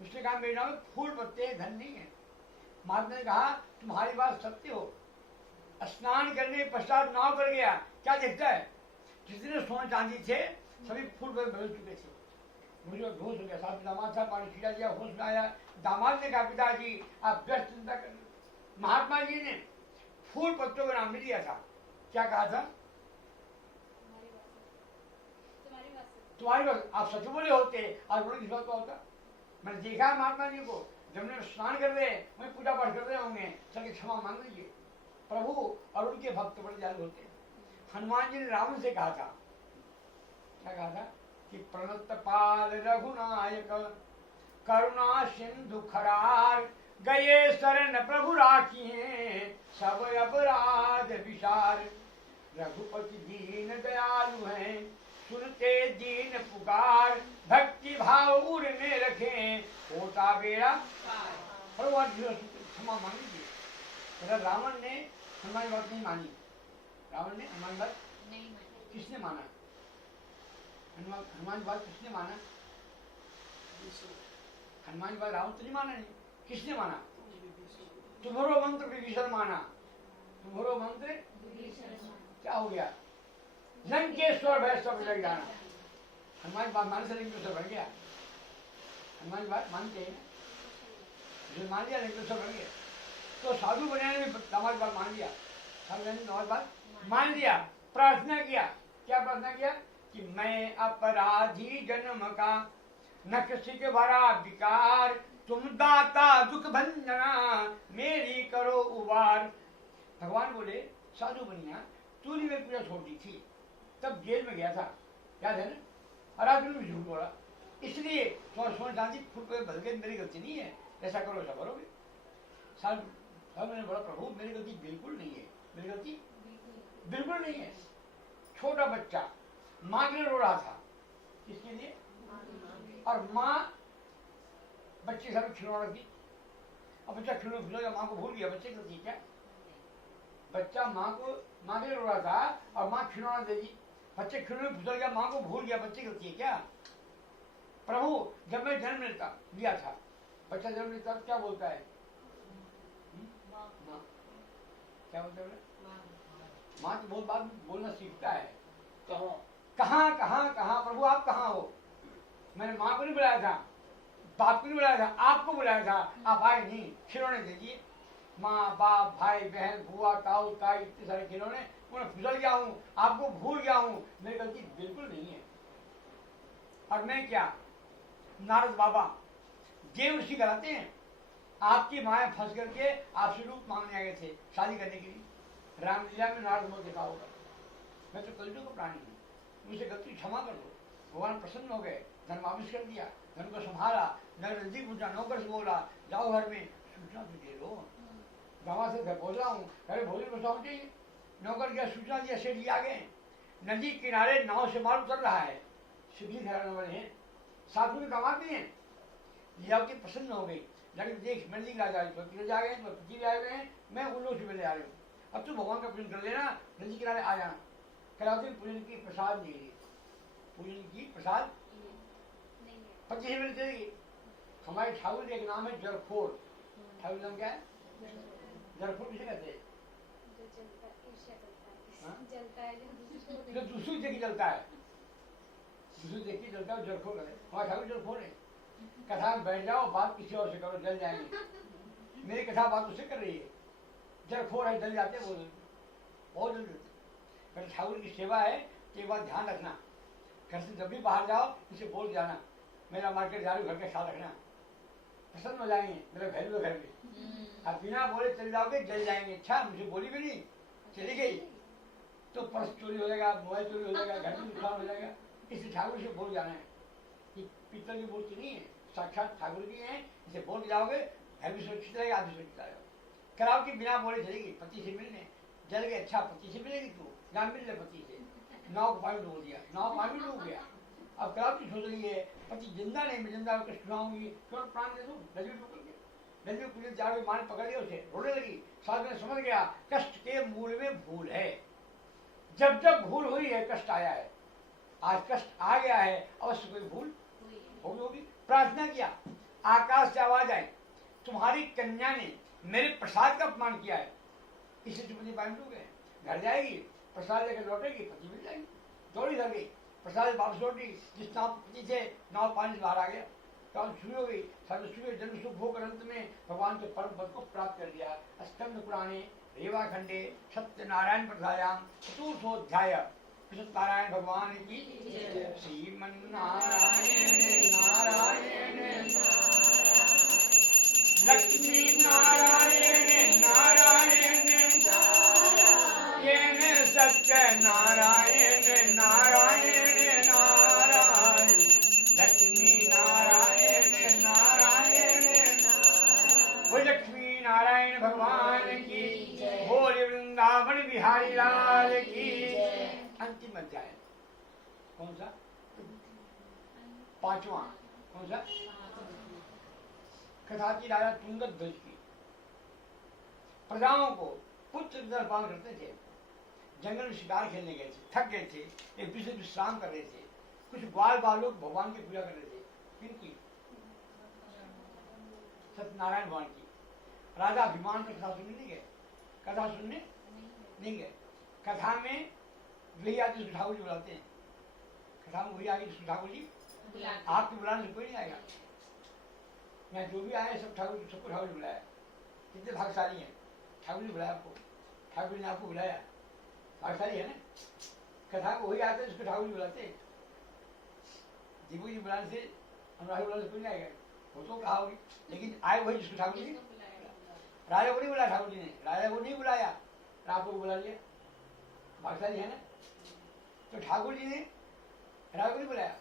उसने कहा मेरे नाव में फूल पत्ते धन नहीं है। महात्मा ने कहा तुम्हारी बात सत्य हो। स्नान करने के पश्चात नाव कर गया, क्या देखता है, जितने सोने चांदी थे सभी फूल बदल चुके थे। मुझे होश हो गया, साथ दामाद था, पानी छिड़ा दिया, होश में आया। दामाद ने कहा पिताजी आप व्यर्थ चिंता कर, महात्मा जी ने फूल पत्तों का नाम भी दिया था। क्या कहा था? तुम्हारी बात, आप सच बोले होते आज बड़े विश्वास का होता। मैंने देखा है महात्मा जी को, जब ने स्नान कर रहे वही पूजा पाठ कर रहे होंगे, चल के क्षमा मांग लीजिए। प्रभु और उनके भक्त बड़े दयालु होते हैं। हनुमान जी ने रावण से कहा था, क्या कहा था कि प्रणत पाल रघुनायक करुणा सिंधु खरार गए शरण प्रभु राखिए सब अपराध विचार। रघुपति दीन दयालु हैं सुनते दीन पुकार भक्ति भाव उड़ने रखे होता बेड़ा भगवान क्षमा मांग लीजिए। रावण ने हनुमान बात नहीं मानी। रावण ने हनुमान बात नहीं मानी। किसने माना? हनुमान बात किसने माना? हनुमान बात रावण तो नहीं माना। नहीं, किसने माना? तुम्हारो मंत्र विभीषण माना। तुम्हारो मंत्र क्या हो गया? लंकेश्वर भय सब लग जाना। हनुमान बात मानने से लंकेश्वर बन गया। हनुमान बात मानते हैं, जो मान लिया लंकेश्वर बन गया। तो साधु बनाने में हमारी बात मान लिया। साधु बनाने में हमारी बात मान लिया। प्रार्थना किया। क्या प्रार्थना किया कि मैं अपराधी जन्म का नक्सिक भरा विकार तुम दाता दुख भंजना मेरी करो उबार। भगवान बोले साधु बनिया, तूने मेरी पूजा छोड़ दी थी, तब जेल में गया था, याद है ना? और आज तुमने झूठ बोला, इसलिए सोने चांदी खुद को बदल गए। मेरी गलती नहीं है, ऐसा करो ऐसा करोगे। साहब मैंने बोला प्रभु मेरी गलती बिल्कुल नहीं है। मेरी गलती बिल्कुल नहीं है। छोटा बच्चा माँ के लिए रो रहा था, किसके लिए? और माँ बच्चे के साथ खिलौना रखी। अब बच्चा खिलौना खिलौना माँ को भूल गया। बच्चे की गलती क्या? बच्चा माँ के लिए रो रहा था और माँ खिलौना दे दी, बच्चे खिलौने फिसल गया, माँ को भूल गया। बच्चे की गलती है क्या? प्रभु जब मैं जन्म लिया था, बच्चा जन्म लेता क्या बोलता है? माँ क्या बोलता है? माँ तो बहुत बात बोलना सीखता है। कहाँ कहाँ कहाँ प्रभु आप कहाँ हो? मैंने माँ को नहीं बुलाया था, बाप को नहीं बुलाया था, आपको बुलाया था, आप आए नहीं। खिलौने दीजिए। माँ बाप भाई बहन बुआ ताऊ ताई इतने सारे खिलौने, उन्हें फिसल गया हूँ, आपको भूल गया हूँ। मेरी गलती बिल्कुल नहीं है। और मैं क्या, नारद बाबा देव ऋषि कराते हैं। आपकी माए फंस करके आपसे रूप मांगने आ गए थे शादी करने के लिए। रामलीला में नारद मोह देखा होगा। मैं तो कलयुग का प्राणी हूँ, मुझे गलती क्षमा कर दो। भगवान प्रसन्न हो गए, धन वापिस कर दिया, धन को संभाला, नजदीक पूछा, नौकर से बोला जाओ घर में सूचना तो दे दो, गाँव से घर पहुँच रहा हूँ, अरे भोजन को सौंप चाहिए। नौकर क्या सूचना दिया, सेठ जी आ गए। नदी किनारे नाव से माल उतर रहा है, सिद्धि घराने वाले हैं, साथ में दामाद भी हैं। लीलावती प्रसन्न हो गई, लगे देख नदी राजा आ गए, पति भी आए हुए हैं, मैं उन लोग से मिलने आ रही हूँ। अब तू भगवान का पूजन कर लेना, नदी किनारे आ जाना। कलावती पूजन की प्रसाद ले ली, पूजन की प्रसाद पति से मिलते देगी। हमारे ठाकुर का एक नाम है जरखोर। ठाकुर नाम क्या है? जरखोर किसे कहते हैं? जो दूसरी देखी जलता है, दूसरी देखी जलता है, जरखोर कहते हैं। हमारे ठाकुर जरखोर है। कथा में बैठ जाओ, बात किसी और से करो, जल जाएंगे। मेरी कथा बात उससे कर रही है। जरखोर है, जल जाते हैं बहुत जल्दी। पर ठाकुर की सेवा है तो एक बात ध्यान रखना, घर से जब भी बाहर जाओ इसे बोल जाना मेरा मार्केट जा रही हूँ, घर के साथ रखना, प्रसन्न हो जाएंगे, मेरा वैल्यू है घर में। अब बिना बोले चल जाओगे जल जाएंगे। अच्छा मुझे बोली भी नहीं, चली गई तो पर्स चोरी हो जाएगा, मोबाइल चोरी हो जाएगा, घर में नुकसान हो जाएगा। इसलिए ठाकुर से बोल जाना है कि पीतल की मूर्ति नहीं है, साक्षात ठाकुर की है। इसे बोल के जाओगे, घर भी सुरक्षित रहेगा, आप भी सुरक्षित रहेगा। कराओ कि बिना बोले चलेगी, पति से मिलने जल गए। अच्छा पति से मिलेगी तू, ना मिल ले पति से, नाव पानी डूब दिया, नाव पानी डूब गया। अब कराओ की सोच रही है पति जिंदा नहीं, मैं जिंदा होकर सुनाऊंगी, क्यों प्राण दे दूं? नदी में डूब गया, नदी में पुलिस जाके माँ ने पकड़ लिया उसे, रोने लगी। साथ में समझ गया कष्ट के मूल में भूल है। जब जब भूल हुई है कष्ट आया है, आज कष्ट आ गया है, अवश्य कोई भूल होगी। प्रार्थना किया, आकाश से आवाज आई, तुम्हारी कन्या ने मेरे प्रसाद का अपमान किया है, इसलिए चुपति पानी डूब गए। घर जाएगी, प्रसाद लेकर लौटेगी, पति मिल जाएगी। दौड़ी लग गई, प्रसाद वापस लौटी, जिस नाव पति थे नाव पानी से बाहर आ गया। तो शुरू हो गई सर्वसूर्य जन्म सुख भोग अंत में भगवान के परम पद को प्राप्त कर लिया। स्कंद पुराणे रेवा खंडे सत्यनारायण प्रधायाम चतुर्थोध्याय सत्यनारायण भगवान की श्रीमन्नारायण नारायण लक्ष्मी नारायण नारायण नारायण सत्य नारायण नारायण नारायण लक्ष्मी नारायण नारायण वो लक्ष्मी नारायण भगवान की बोल वृंदावन बिहारी लाल की। अंतिम अध्याय कौन सा? पांचवा। कौन सा? कथा की राजा तुंगध्वज की प्रजाओं को पुत्र दर्पान करते थे। जंगल में शिकार खेलने गए थे, थक गए थे, एक दूसरे विश्राम कर रहे थे। कुछ ग्वाल बालक भगवान की पूजा कर रहे थे। किनकी? सत्यनारायण भगवान की। राजा अभिमान पर कथा सुनने नहीं गए। कथा सुनने नहीं गए। कथा में वही आदमी ठाकुर जी बुलाते हैं। कथा में वही आगे ठाकुर जी आपके बुलाने से कोई नहीं आएगा। यहाँ जो भी आए सब ठाकुर सबको ठाकुर जी बुलाया। कितने भागशाली हैं, ठाकुर जी बुलाया आपको, ठाकुर ने आपको बुलाया। भागशाली है ना। कथा को वही आते हैं जिसको ठाकुर जी बुलाते हैं। दीपू जी बुलाने से अनुराग बुलाने से कोई नहीं आएगा। वो तो कहा होगी, लेकिन आए वही जिसको ठाकुर जी। राजा को नहीं बुलाया ठाकुर जी ने, राजा को नहीं बुलाया, राजा को बुला लिया। भागशाली है ना। तो ठाकुर जी ने राजा को नहीं बुलाया।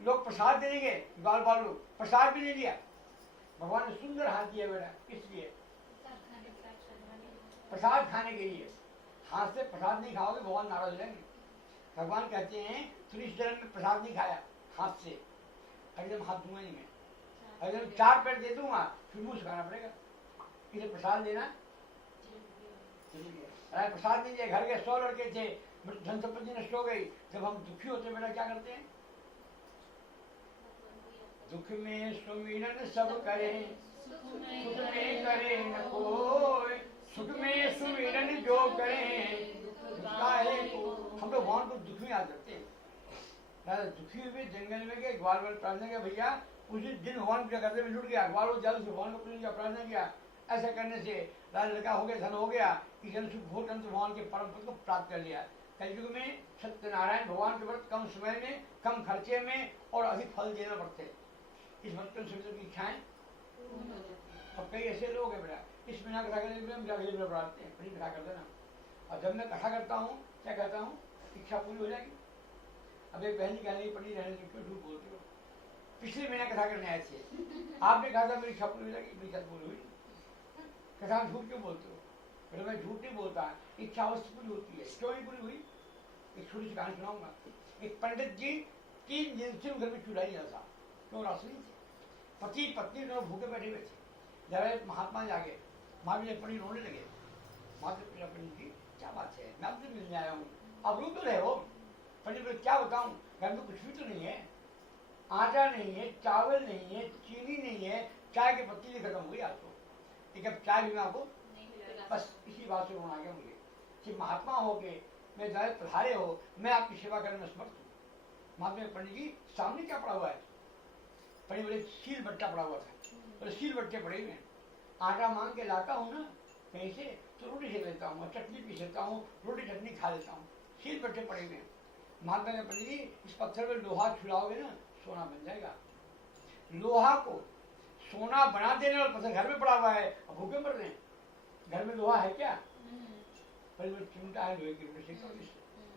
लोग प्रसाद देने गए, बाल बाल लोग प्रसाद भी नहीं लिया। भगवान ने सुंदर हाथ दिया बेटा, किस लिए? प्रसाद खाने के लिए। हाथ से प्रसाद नहीं खाओगे भगवान नाराज हो जाएंगे। भगवान कहते हैं तू इस जन्म में प्रसाद नहीं खाया हाथ से, अगर हाथ दूंगा नहीं मैं, अगर 4 पैर दे दूंगा फिर मुंह से खाना पड़ेगा। इसे प्रसाद देना अरे प्रसाद नहीं दिया। घर के 100 लड़के थे, धन संपत्ति नष्ट हो गई। जब हम दुखी होते बेटा क्या करते हैं? दुख में सुमिरन सब करें, सुख में करे न कोई, सुख में सुमिरन जो करें दुखाए को। हम लोग भगवान को दुख में याद करते हैं। दुखी हुए जंगल में गए, ग्वाल वाल प्रार्थना किया, भैया उस दिन भगवान पूजा करते हुए लुट गया। ग्वाल जल्द से भगवान को पूजन किया, प्रार्थना किया। ऐसा करने से राजा लड़का हो गया, धन हो गया, कि जन सुख भोग करके भगवान के परम पद को प्राप्त कर लिया। कलयुग में सत्यनारायण भगवान के व्रत कम समय में, कम खर्चे में और अधिक फल देना पड़ते हैं। इस व्रत की इच्छाएं और कई ऐसे लोग हैं बेटा इस बिना कथा करते बढ़ाते हैं, बड़ी कथा कर देना। और जब मैं कथा करता हूँ क्या कहता हूँ, इच्छा पूरी हो जाएगी। अब एक बहन कहने की पड़ी रहने से क्यों झूठ बोलते हो? पिछले महीना कथा करने आए थे, आपने कहा था मेरी इच्छा पूरी हो जाएगी, मेरी इच्छा पूरी हुई। कथा में झूठ क्यों बोलते हो? बोले मैं झूठ नहीं बोलता, इच्छा अवश्य पूरी होती है। क्यों नहीं पूरी हुई? एक छोटी सी कहानी सुनाऊंगा। एक पंडित जी 3 दिन से घर में चूल्हा ही था, क्यों राशि नहीं थी। पति पत्नी दोनों भूखे बैठे हुए थे। जरा महात्मा जागे, महावीर पंडित रोने लगे। महात्मा पंडित जी क्या बात है, मैं आपसे मिलने आया हूँ, आप रो क्यों रहे हो? पंडित बोले क्या बताऊँ, घर में कुछ भी तो नहीं है, आटा नहीं है, चावल नहीं है, चीनी नहीं है, चाय की पत्ती भी खत्म हो गई। आपको एक कप चाय भी मैं आपको बस इसी बात से रोना आ गया मुझे कि महात्मा हो के मैं जाए पधारे हो, मैं आपकी सेवा करने में समर्थ हूँ। महात्मा पंडित जी सामने क्या पड़ा हुआ है? पंडित बोले सील बट्टा पड़ा हुआ था। बोले सील बट्टे पड़े हुए, आटा मांग के लाता हूँ ना कहीं से तो रोटी सेक लेता हूँ, चटनी पीस लेता हूँ, रोटी चटनी खा लेता हूँ, सील बट्टे पड़े हुए। महात्मा ने पंडित जी इस पत्थर में लोहा छुड़ाओगे ना सोना बन जाएगा। लोहा को सोना बना देने वाला पत्थर घर में पड़ा हुआ है, अब भूखे मर रहे हैं। घर में लोहा है क्या? चिमटा है लोहे की,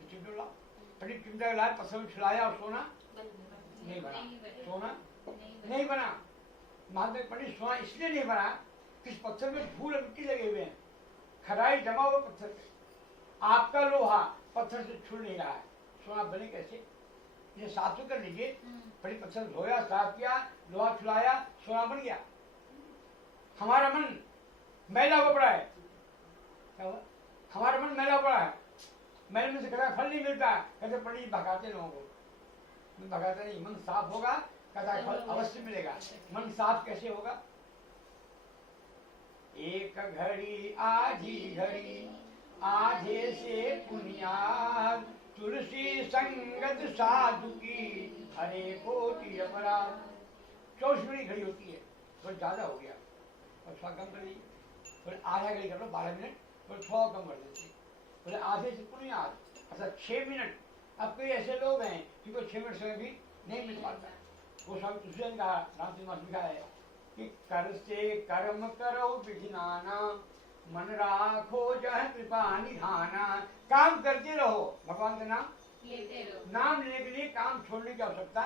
चिमटा लाओ। पंडित चिमटा लाया, पत्थर में छुड़ाया और सोना नहीं बना। सोना नहीं बना। महात्मा पंडित सोना इसलिए नहीं बना कि इस पत्थर में धूल और मिट्टी लगे हुए हैं, खराई जमा हुआ पत्थर पे। आपका लोहा पत्थर से छुड़ नहीं रहा है, सोना बने कैसे? इसे साफ तो कर लीजिए। पंडित पत्थर धोया, साफ किया, लोहा छुड़ाया, सोना बन गया। हमारा मन मैला हो पड़ा है, क्या हुआ? हमारा मन मैला पड़ा है, मैल में से कदा फल नहीं मिलता। कहते पंडित भगाते लोगों को, मैं भगाता नहीं। मन साफ होगा कदा फल अवश्य मिलेगा। मन साफ कैसे होगा? एक घड़ी आधी घड़ी आधे से पुनियाद, तुलसी संगत साधु की हरे कोटि अपराध। 24 मिनट की घड़ी होती है, थोड़ा ज़्यादा हो गया और थोड़ा कम कर लीजिए, फिर आधा घड़ी कर लो 12 मिनट, फिर थोड़ा कम कर दीजिए, फिर आधे से पुनः आध, अच्छा 6 मिनट। अब कई ऐसे लोग हैं जिनको 6 मिनट समय भी नहीं मिल पाता। वो स्वामी तुलसीदास ने कहा, रामचंद्र लिखा है कि कर से कर्म करो विधिनाना, मन राखो जह कृपा निधाना। काम करते रहो, भगवान का नाम लेते रहो। नाम लेने के लिए काम छोड़ने की आवश्यकता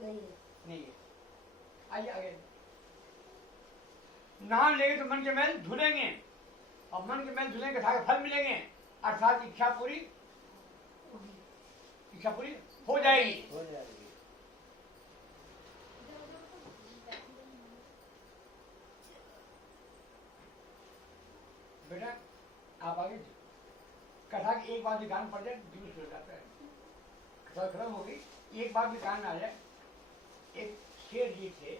नहीं है। आइए आगे, नाम लेंगे तो मन के मैल धुलेंगे, और मन के मैल धुलेंगे कथा के फल मिलेंगे, अर्थात इच्छा पूरी हो जाएगी। हो जाएगी। बेटा आप आगे, कथा की एक बात भी कान पड़ जाए जीवन हो जाता है। कथा खत्म हो गई, एक बात भी कान आ जाए। एक शेर जी थे,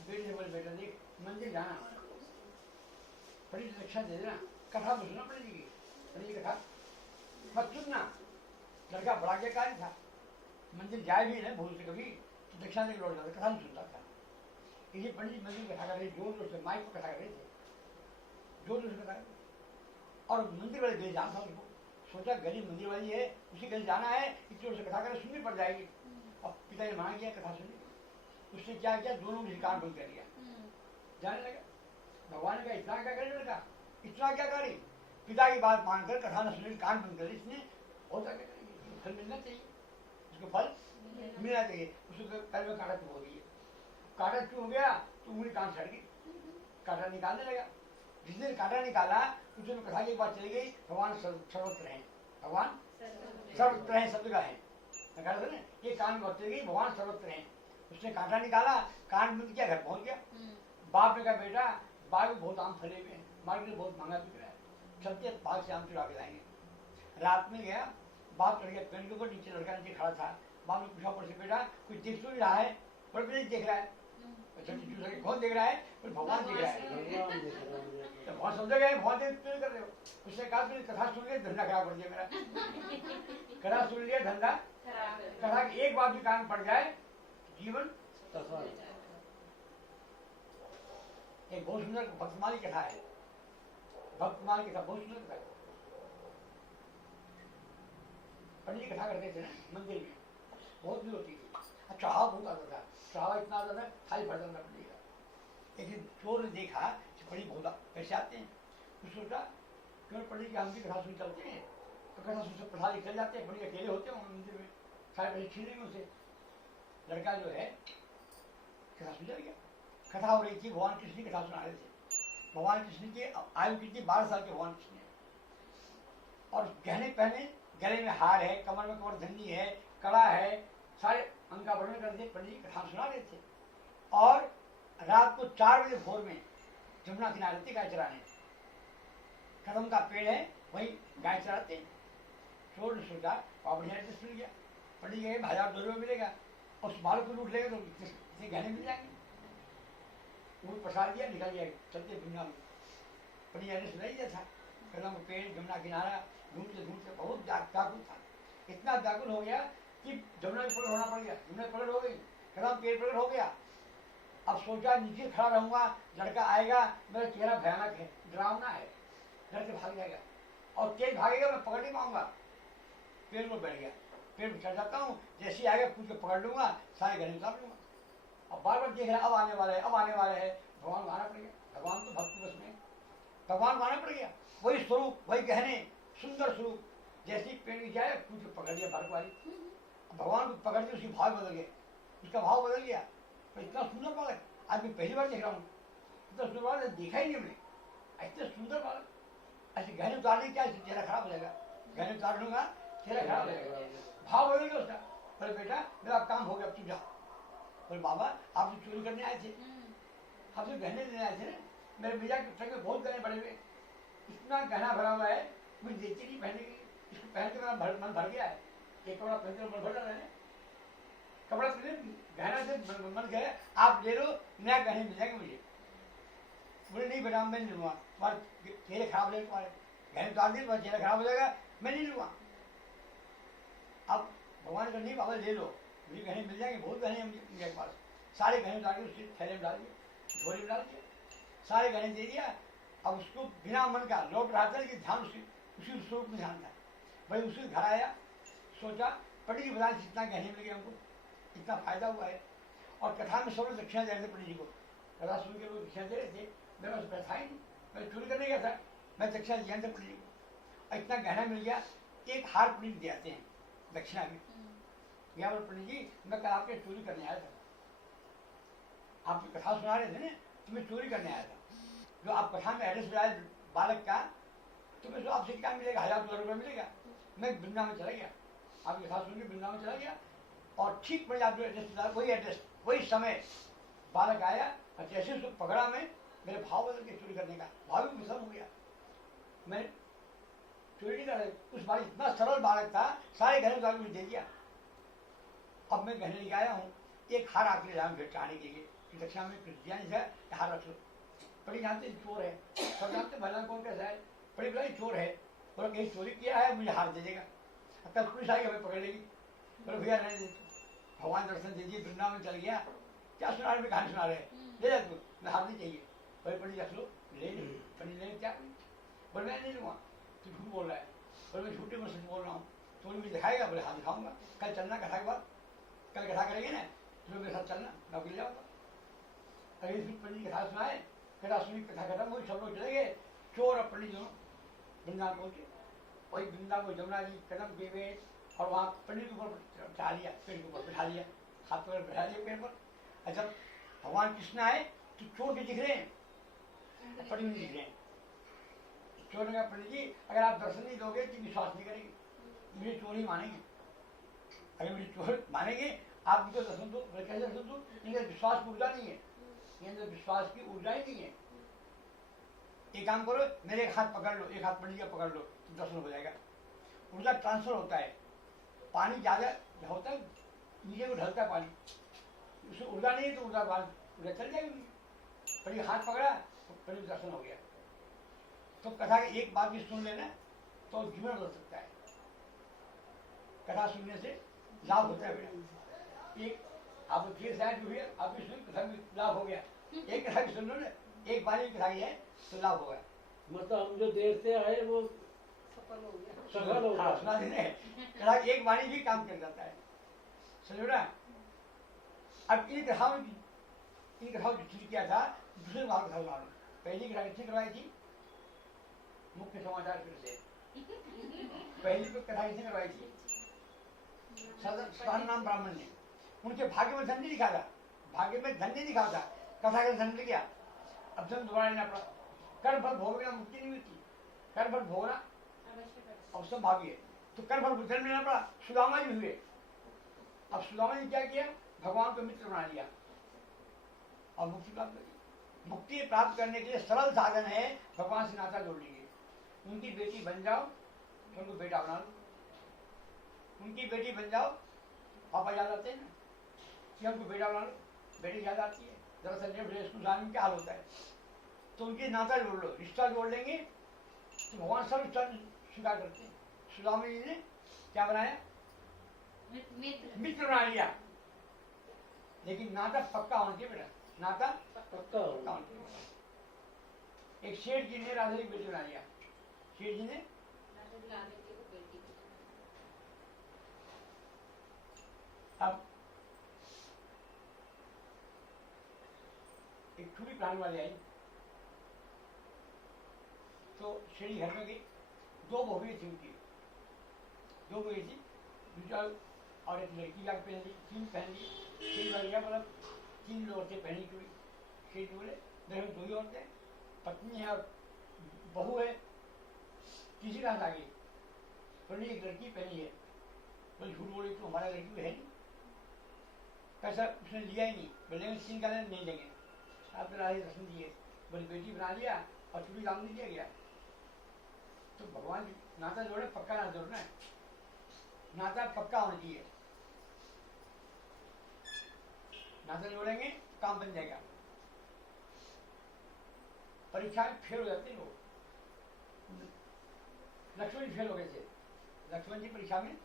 बेटे से बोले बेटा देख मंदिर जाना, बड़ी शिक्षा दे देना, कथा में सुनना पड़ेगी, बड़ी कथा मत सुनना। लड़का बड़ा क्या कार्य था, मंदिर जाए भी नहीं भूल से कभी तो दक्षिणा देकर लौट जाता, कथा नहीं सुनता था। इसी पंडित जी मंदिर कथा कर रहे, जोर जोर से माइक पर कथा कर रहे थे, जोर जोर से कथा कर। और मंदिर वाले गली जाना था उसको, सोचा गली मंदिर वाली है, उसी गली जाना है, इतनी जोर से कथा करें सुननी पड़ जाएगी। अब पिता ने मना किया कथा सुनने, उसने क्या किया, दोनों ने कान बंद कर लिया, जाने लगा। भगवान ने कहा इतना क्या करे लड़का, इतना क्या करे, पिता की बात मानकर कथा न सुनने कान बंद कर, इसने होता क्या करेंगे, फल मिलना चाहिए, उसको फल मिलना चाहिए। उसको पैर में कांटा चुभ हो गई, कांटा चुभ हो गया तो उंगली कान सड़ गई, कांटा निकालने लगा। जिस दिन कांटा निकाला उस दिन कथा की बात चली गई, भगवान सर्वत्र हैं, भगवान सर्वत्र हैं, सब जगह है। ये कान बात चली गई, भगवान सर्वत्र हैं। उसने कांटा निकाला, कान बंद किया, घर पहुंच गया। बाप ने कहा बेटा बाग में बहुत आम फले हुए हैं, मार्केट में बहुत महंगा बिक रहा है, चलते बाग से आम चुरा के लाएंगे। रात में गया, बाप चढ़ गया पेड़ के ऊपर, नीचे लड़का नीचे खड़ा था। बाप ने पूछा ऊपर से बेटा कुछ देख तो नहीं रहा है, पर नहीं देख रहा है। कौन देख रहा है, भगवान देख रहा है। तो बहुत समझ गए, बहुत देर कर रहे हो। उसने कहा तुमने कथा सुन लिया, धंधा खराब कर दिया मेरा। कथा सुन लिया, धंधा कथा की एक बात भी कान पड़ जाए जीवन। एक बहुत सुंदर भक्तमाल की कथा है, भक्तमाल की कथा बहुत सुंदर कथा है। पंडित कथा करते थे ना मंदिर में, बहुत भीड़ होती थी, चढ़ावा बहुत आता था, चढ़ावा इतना आता था खाली भर जाता पंडित का। एक दिन चोर ने देखा कि पंडित बहुत पैसे आते हैं, तो सोचा क्यों पंडित की हम भी कथा सुन चलते हैं, तो कथा सुन पढ़ा निकल जाते हैं, पंडित अकेले होते हैं मंदिर में, सारे पैसे छीन लेंगे उसे। लड़का जो है कथा सुन चल गया, कथा हो रही थी, भगवान कृष्ण की कथा सुना रहे थे। भगवान कृष्ण की आयु कितनी 12 साल के भगवान कृष्ण है, और गहने पहने, गले में हार है, कमर में कमर धन्नी है, कड़ा है, सारे अंग का वर्णन करते पंडित जी कथा सुना रहे थे। और रात को 4 बजे भोर में जमुना किनारे थे गाय चराने, कदम का पेड़ है वही गाय चराते। चोर ने सोचा बढ़िया सुन गया, पंडित जी 1000 में मिलेगा, और उस बालक को लूट लेगा तो इतने गहने मिल जाएंगे। वो प्रसाद दिया, निकल गया चलते दुनिया में। पंडित जी ने सुनाई दिया था, कदम पेड़ जमुना किनारा, ढूंढते ढूंढते बहुत व्याकुल था, इतना व्याकुल हो गया कि जमुना में प्रकट होना पड़ गया, जमुना प्रकट हो गई, कदम पेड़ प्रकट हो गया। अब सोचा नीचे खड़ा रहूंगा, लड़का आएगा, मेरा चेहरा भयानक है, डरावना है, डर से भाग जाएगा, और तेज भागेगा, मैं पकड़ नहीं पाऊंगा। पेड़ में बैठ गया, पेड़ में चढ़ जाता हूँ, जैसे ही आएगा कूद के पकड़ लूंगा, सारे गहने उतार लूंगा। अब बार बार देख रहा है, अब आने वाला है, अब आने वाला है, भगवान को आना पड़ गया। भगवान तो भक्त बस में, भगवान को आना पड़ गया, वही स्वरूप, वही गहने, सुंदर स्वरूप। जैसे ही पेड़ नीचे आया, कूद के पकड़ लिया बालक वाली, भगवान को पकड़ के उसकी भाव बदल गया, उसका भाव बदल गया। तो इतना सुंदर बालक आज मैं पहली बार देख रहा हूँ, इतना सुंदर बालक देखा ही नहीं हमने, इतना सुंदर बालक। ऐसे गहने उतारने क्या, चेहरा खराब हो जाएगा, गहने उतार लूंगा चेहरा खराब हो जाएगा, भाव बदल गया उसका। बोले बेटा मेरा काम हो गया, अब तू जा। बोले बाबा आप तो चोरी करने आए थे, आप तो गहने लेने आए थे ना, मेरे भैया के ट्रक में बहुत गहने पड़े हुए, इतना गहना भरा हुआ है, मुझे देती नहीं पहनने की, इसको पहन के मेरा मन भर गया है। एक कपड़ा पहन के मन भर रहा है, कपड़ा पहने गहना से मन गया, आप ले लो, नया गहने मिल जाएंगे मुझे। बोले नहीं बेटा मैं नहीं लूँगा, तुम्हारे चेहरे खराब हो जाएंगे, तुम्हारे गहने उतार दिए तुम्हारा चेहरा खराब हो जाएगा, मैं नहीं लूँगा। अब भगवान का नहीं बाबा ले लो, मुझे गहने मिल जाएंगे, बहुत गहने हैं मेरे पास। सारे गहने डाल के उसके थैले में डाल दिए, झोले में डाल दिए, सारे गहने दे दिया। अब उसको बिना मन का लौट रहा था कि ध्यान उसी स्वरूप में ध्यान था। भाई उसी घर आया, सोचा पंडित जी बता जितना गहने मिल गए हमको, इतना फायदा हुआ है। और कथा में सब लोग दक्षिणा दे रहे थे पंडित जी को, कथा सुन के लोग दक्षिणा दे रहे थे। मेरे पास पैसा ही नहीं, मैं चोरी करने गया था, मैं दक्षिणा दिया था पंडित जी को, इतना गहना मिल गया। एक हार पंडित दे आते हैं दक्षिणा में। यहाँ पर पंडित जी मैं कल आपके चोरी करने आया था, आप कथा सुना रहे थे ना, तो मैं चोरी करने आया था। जो आप कथा में एड्रेस लगाए बालक का, तो मैं आपसे क्या मिलेगा, 1000-1200 रुपये मिलेगा। मैं वृंदावन चला गया, आपकी कथा सुन के वृंदावन चला गया, और ठीक पर आप जो एड्रेस डाला वही एड्रेस वही समय बालक आया, और जैसे उसको पकड़ा मैं, मेरे भाव बदल के चोरी करने का भाव भी विषम हो गया। मैं चोरी नहीं कर रहा, उस बार इतना सरल बालक था, सारे गहने उतार मुझे दे दिया। अब मैं गहने लेके आया हूँ, एक हार आपके लिए भेंट चढ़ाने के लिए, दक्षिणा में कुछ दिया नहीं था, हार रख लो। बड़ी जानते चोर है, सब जानते भला कौन कैसा है, बड़ी बड़ा चोर है, बोला कहीं चोरी किया है मुझे हार दे देगा, कल पुलिस आएगी हमें पकड़ लेगी। बोले भैया रहने दे, भगवान दर्शन दीजिए, वृंदावन चल गया, क्या सुना रहे, कहानी सुना रहे, ले जा तू, मैं हार नहीं चाहिए। बोले पंडित रख लो, ले लो, पंडित ले क्या, बोले मैं नहीं लूँगा, तू झूठ बोल रहा है। बोले मैं झूठे में सच बोल रहा हूँ, तो मुझे दिखाएगा, बोले हाँ दिखाऊंगा, कल चलना कथा के बाद, कल कथा करेंगे ना, तो मेरे साथ चलना, मैं अकेले जाऊँगा। अरे फिर पंडित कथा सुनाए, कथा सुनी, कथा खत्म हुई, सब लोग चले गए, चोर और पंडित दोनों वृंदावन पहुंचे। वही वृंदावन जमुना जी कदम के हुए, और वहाँ पंडित के ऊपर चढ़ा लिया, पेड़ के ऊपर बैठा लिया, हाथ पर बैठा लिया पेड़ पर। अच्छा भगवान कृष्ण आए तो चोर के दिख रहे हैं, पंडित नहीं दिख रहे हैं। चोर ने कहा पंडित जी अगर आप दर्शन नहीं दोगे तो विश्वास नहीं करेंगे, मेरे चोर ही मानेंगे, अगर मेरे चोर मानेंगे आप उनको दर्शन दो। कैसे दर्शन दो, इनका विश्वास की ऊर्जा नहीं है, इनका विश्वास की ऊर्जा ही नहीं है। एक काम करो, मेरे एक हाथ पकड़ लो, एक हाथ पंडित का पकड़ लो, तो दर्शन हो जाएगा। ऊर्जा ट्रांसफर होता है, पानी ज्यादा होता है नीचे को ढलता है पानी, उससे ऊर्जा नहीं है तो ऊर्जा चल जाएगी। पंडित हाथ पकड़ा तो पंडित दर्शन हो गया। तो कथा की एक बात भी सुन लेना तो जीवन बदल सकता है, कथा सुनने से लाभ होता है बेटा। एक आप फिर शायद जो है आप भी सुन, कथा में लाभ हो गया, एक कथा भी सुन लो ना, एक बार कथा है तो लाभ होगा। मतलब हम जो देर से आए वो सफल हो गया। सफल हो हाँ, सुना देने कथा एक वाणी भी काम कर जाता है, समझो ना। अब इन कथाओं जो ठीक किया था, दूसरे भाग कथा सुना लो। पहली कथा किसने करवाई थी, मुख्य समाचार फिर से, पहली कथा किसने करवाई थी, सदन नाम ब्राह्मण ने। उनके भाग्य में धन नहीं लिखा था, भाग्य में धन नहीं लिखा था, कथा का धन मिल गया। अब धन दोबारा लेना पड़ा, कर्म फल भोगना मुक्ति नहीं मिलती, कर्म फल भोगना और सब भाग्य, तो कर्म फल धन लेना पड़ा। सुदामा जी हुए, अब सुदामा ने क्या किया, भगवान को मित्र बना लिया और मुक्ति प्राप्त करी। मुक्ति प्राप्त करने के लिए सरल साधन है भगवान से नाता जोड़ लीजिए। उनकी बेटी बन जाओ, उनको बेटा बना लो, उनकी बेटी बन जाओ, पापा याद आते हैं ना कि हमको बेटा बना लो, बेटी याद आती है। दरअसल जब स्कूल जाने में क्या हाल होता है, तो उनके नाता जोड़ लो, रिश्ता जोड़ लेंगे तो भगवान सब रिश्ता स्वीकार करते हैं। सुदामा जी ने क्या बनाया, मित्र बना लिया, लेकिन नाता पक्का होना चाहिए बेटा, नाता पक्का होना चाहिए। एक शेठ जी ने राधा की बेटी बना लिया, शेठ जी ने अब एक छुरी प्राण वाली आई, तो शेरी घर में गई, दो बहुएं थी उनकी, दो बहुएं थी, दूसरा और एक लड़की लाग पहन ली, तीन पहन ली, शेरी वाली क्या बोला, तीन औरतें पहनी चुड़ी। शेरी बोले मेरे दो ही औरतें, पत्नी है और बहू है, तीसरी रात आ गई, बोली एक लड़की पहनी है। बोले झूठ बोली तो हमारा लड़की है नहीं, पैसा उसने लिया ही नहीं, बोले तीन का नहीं देंगे, आप राधे दर्शन दिए, बोले बेटी बना लिया और चूड़ी दाम नहीं दिया गया। तो भगवान नाता जोड़े, पक्का नाता जोड़ना है, नाता पक्का होना चाहिए, नाता जोड़ेंगे काम बन जाएगा। परीक्षा में फेल हो जाते हैं लोग, लक्ष्मण जी फेल हो गए थे, लक्ष्मण जी परीक्षा में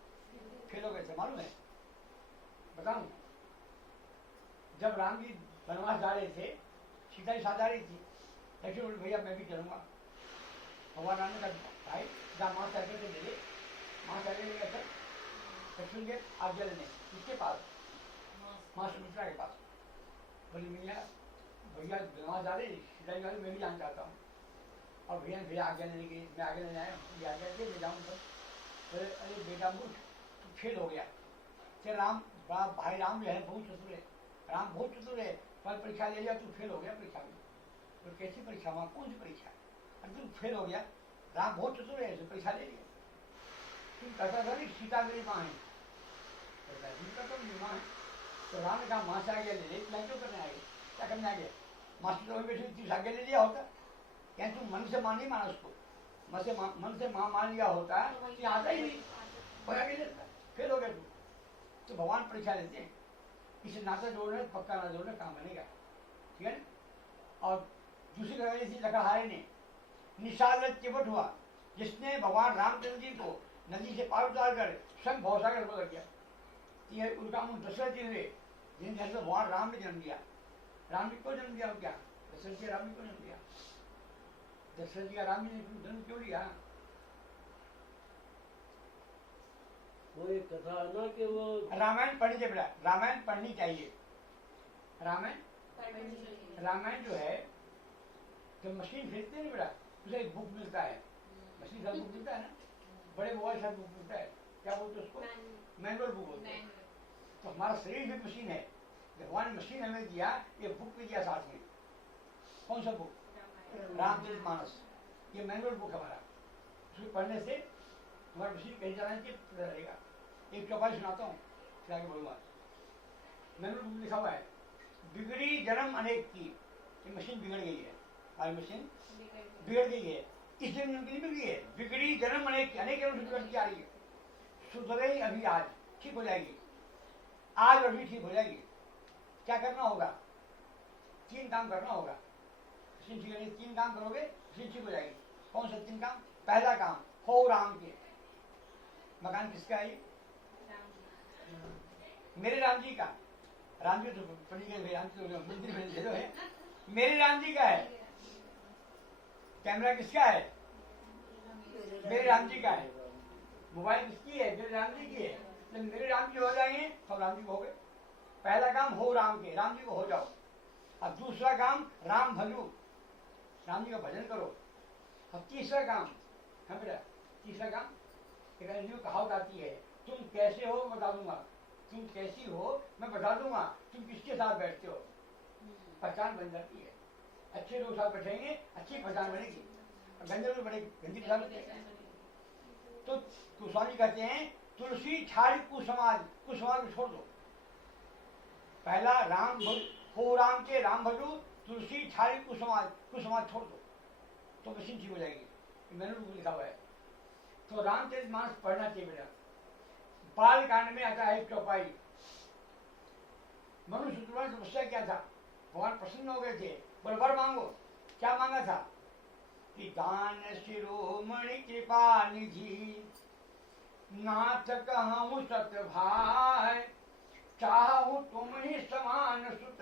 फेल हो गए थे, मालूम है, बताऊं, जब राम जी वनवास जा रहे थे, सीता जी साथ जा रही थी, लक्ष्मण बोले भैया मैं भी चलूंगा। भगवान राम ने कहा भाई जा माँ साइकिल से ले ले, माँ साइकिल ले गया। लक्ष्मण के आज्ञा लेने किसके पास? माँ सुमित्रा के पास। बोली भैया भैया वनवास जा रहे, सीता जी मैं भी जाना चाहता हूँ। और भैया आज्ञा लेने की, मैं आगे लेने आया हूँ, आज्ञा दे मैं जाऊँ। तो अरे बेटा मूर्ख तू फेल हो गया। क्या राम बड़ा भाई राम जो है बहुत चतुर है, राम बहुत चतुर है, पर परीक्षा ले लिया तू फेल हो गया परीक्षा में। तो कैसी परीक्षा, वहाँ कौन सी परीक्षा? अरे तू फेल हो गया, राम बहुत चतुर है, परीक्षा ले लिया। तुम कहता था नहीं सीता मेरी माँ है, कहता मेरी माँ है। तो राम ने कहा माँ से आगे ले ले, मैं क्यों करने आगे, क्या करने आगे? माँ से तो बैठी तीस आगे ले लिया होता, क्या तुम मन से माँ नहीं माना उसको, मन से माँ मान लिया होता कि आता ही नहीं, आगे लेता, फेल हो गया तू। तो भगवान परीक्षा लेते हैं, इसे नाता जोड़ने पक्का ना जोड़ने काम बनेगा, ठीक है ना। और दूसरी तरह लकड़हारे ने निशाल चिपट हुआ, जिसने भगवान रामचंद्र जी को नदी से पार उतार कर स्वयं भवसागर में लग गया। ये उनका मुंह दशरथ जी हुए, जिन घर में भगवान राम ने जन्म दिया। राम जी को जन्म दिया क्या? दशरथ जी राम जी को जन्म दिया। दशरथ जी का राम जी ने जन्म क्यों लिया? वो एक कथा है ना कि वो रामायण पढ़नी चाहिए बेटा, रामायण पढ़नी चाहिए। रामायण जो है जब मशीन खरीदते हैं बेटा, उसे एक बुक मिलता है, मशीन का बुक मिलता है ना, बड़े मोबाइल का बुक मिलता है, क्या बोलते उसको? मैनुअल बुक बोलते हैं। तो हमारा शरीर भी मशीन है, भगवान ने मशीन हमें दिया, ये बुक भी दिया साथ में। कौन सा बुक? रामचरितमानस। ये मैनुअल बुक हमारा, उसको पढ़ने से हमारा मशीन कहीं चलाने के पता रहेगा। एक चौपाई सुनाता हूँ, फिर आगे बोलूँगा। मैनुअल बुक लिखा हुआ है, बिगड़ी जन्म अनेक की, ये मशीन बिगड़ गई है, हमारी मशीन बिगड़ गई है, इस जन्म की नहीं बिगड़ी है, बिगड़ी जन्म अनेक जन्म से बिगड़ती आ रही है, सुधरे अभी आज, ठीक हो जाएगी, आज और भी ठीक हो जाएगी। क्या करना होगा? 3 काम करना होगा, मशीन ठीक है, 3 काम करोगे मशीन ठीक हो जाएगी। कौन सा 3 काम? पहला काम हो राम के, मकान किसका है? मेरे राम जी का। राम जी तो पढ़ी गए, राम जी तो मंदिर भेज है, मेरे राम जी का है। कैमरा किसका है? मेरे राम जी का है। मोबाइल किसकी है? मेरे राम जी की है। जब मेरे राम जी हो जाएंगे सब राम जी को हो गए। पहला काम हो राम के, राम जी को हो जाओ। अब दूसरा काम राम भजो, राम जी का भजन करो। अब तीसरा काम, हाँ बेटा, तीसरा काम एक कहावत आती है, तुम कैसे हो बता दूंगा, तुम कैसी हो मैं बता दूंगा, तुम किसके साथ बैठते हो, पहचान बन जाती है। अच्छे लोग साथ बैठेंगे, अच्छी पहचान बनेगी, गंदे लोग बड़े गंदी पहचान बनेगी। तो गोस्वामी कहते हैं तुलसी छाड़ कुसमाज, कुसमाज को छोड़ दो। पहला राम हो राम के, राम भजो, तुलसी छाड़ कुसमाज, कुसमाज छोड़ दो, तो मशीन ठीक हो जाएगी। मैंने लिखा हुआ है। तो रामचरितमानस पढ़ना चाहिए बेटा। बाल कांड में आता है चौपाई, मनुष्य की समस्या क्या था? भगवान प्रसन्न हो गए थे, बोले वर मांगो। क्या मांगा था? कि दान शिरोमणि कृपा निधि, नाथ कहूँ सत भाई, चाहूँ तुम ही समान सुत,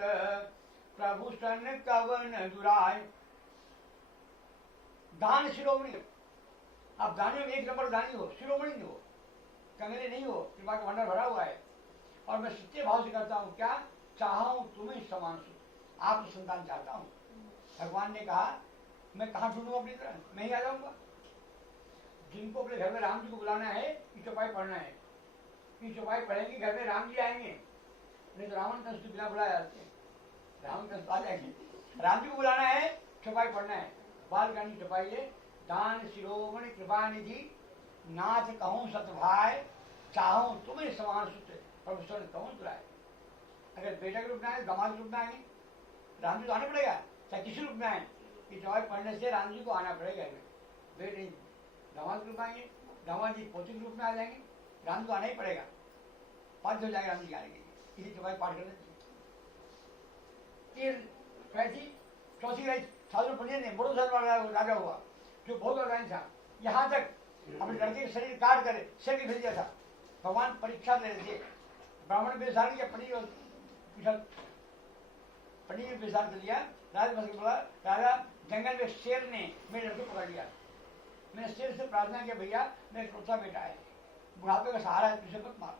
प्रभु सन कवन दुराय। दान शिरोमणि, आप दानी में 1 नंबर दानी हो, शिरोमणि नहीं हो, कंगले नहीं हो, कृपा का भंडार भरा हुआ है। और मैं सच्चे भाव से करता हूँ, क्या चाहूँ तुम्हें समान सुत, आप संतान चाहता हूँ। भगवान ने कहा मैं कहाँ ढूंढूंगा अपनी तरह, मैं ही आ जाऊंगा। जिनको अपने घर में राम जी को बुलाना है, ये चौपाई पढ़ना है, ये चौपाई पढ़ेंगे घर में राम जी आएंगे, नहीं तो रावण कंस तो बिना बुलाए जाते हैं, रावण कंस आ जाएंगे। राम जी को बुलाना है, चौपाई पढ़ना है। बालकांड की चौपाई है, दान शिरोमणि कृपा निधि, नाथ कहूँ सत भाई, चाहूँ तुम्हें समान सुत, प्रभु सन कवन दुराय। अगर बेटा के रूप में आए, दामाद के रूप में आएंगे, राम जी को आना पड़ेगा, चाहे किसी रूप में आए। ये चौपाई पढ़ने से राम जी को आना पड़ेगा। बेटे दामाद के रूप में आएंगे, दामाद जी पोते के रूप में आ जाएंगे, राम जी को आना ही पड़ेगा, बाध्य हो जाएगा राम जी आने के लिए। इसी चौपाई पाठ करने चाहिए। चौथी रही साधु पंडित ने, बड़ो साल वाला राजा हुआ जो बहुत बड़ा था, यहाँ तक अपने लड़के के शरीर काट कर सिर भेज दिया था। भगवान परीक्षा ले रहे थे, ब्राह्मण बेसारी या पंडित पंडित ने विचार कर लिया। राजा बस बोला, राजा जंगल में शेर ने मेरे लड़के पकड़ लिया। मैंने शेर से प्रार्थना किया, भैया मेरा इकलौता बेटा है, बुढ़ापे का सहारा है, तुझे मत मार।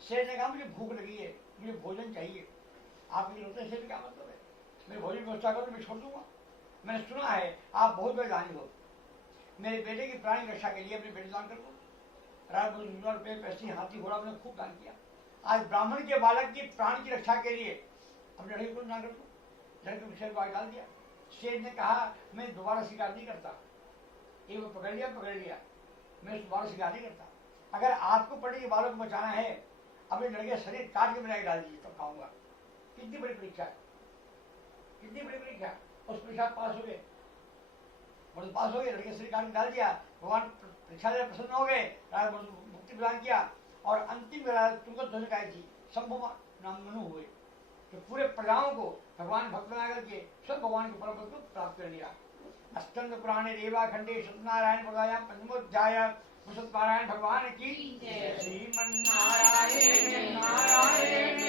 शेर ने कहा मुझे भूख लगी है, मुझे भोजन चाहिए। आप इकलौते शेर क्या मतलब है, मेरे भोजन की व्यवस्था करो, मैं छोड़ दूंगा। मैंने सुना है आप बहुत बड़े दानी हो, मेरे बेटे की प्राण की रक्षा के लिए अपने बेटे दान कर दो। राजा बोले, रुपये पैसे हाथी घोड़ा मैंने खूब दान किया, आज ब्राह्मण के बालक की प्राण की रक्षा के लिए अपने लड़के को दान कर दो। लड़के को शेर को आगे डाल दिया। शेर ने कहा मैं दोबारा शिकार नहीं करता, एक को पकड़ लिया, मैं दोबारा शिकार नहीं करता। अगर आपको पड़े के बालों को बचाना है, अपने लड़के का शरीर काट के बनाए डाल दीजिए, तब खाऊंगा। कितनी बड़ी परीक्षा है, कितनी बड़ी परीक्षा। उस परीक्षा पास हो गए, पास हो गए, लड़के शरीर काट के डाल दिया। भगवान परीक्षा से प्रसन्न हो गए, मुक्ति प्रदान किया। और अंतिम तुमको ध्वनि गाई थी, संभव नाम मनु हुए, तो पूरे प्रजाओं को भगवान भक्त बना करके सब भगवान के परम पद को प्राप्त कर लिया। अस्कंद पुराणे रेवा खंडे सत्यनारायण प्रदायाम पंचमोध्याय सत्यनारायण भगवान की श्रीमन्नारायण नारायण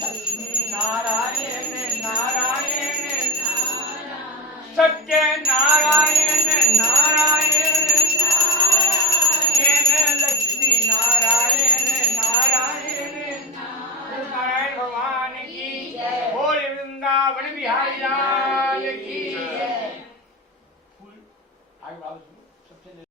लक्ष्मी नारायण नारायण सत्य नारायण नारायण लक्ष्मी नारायण नारायण नारायण भगवान की बोल वृंदावन बिहारी लाल की।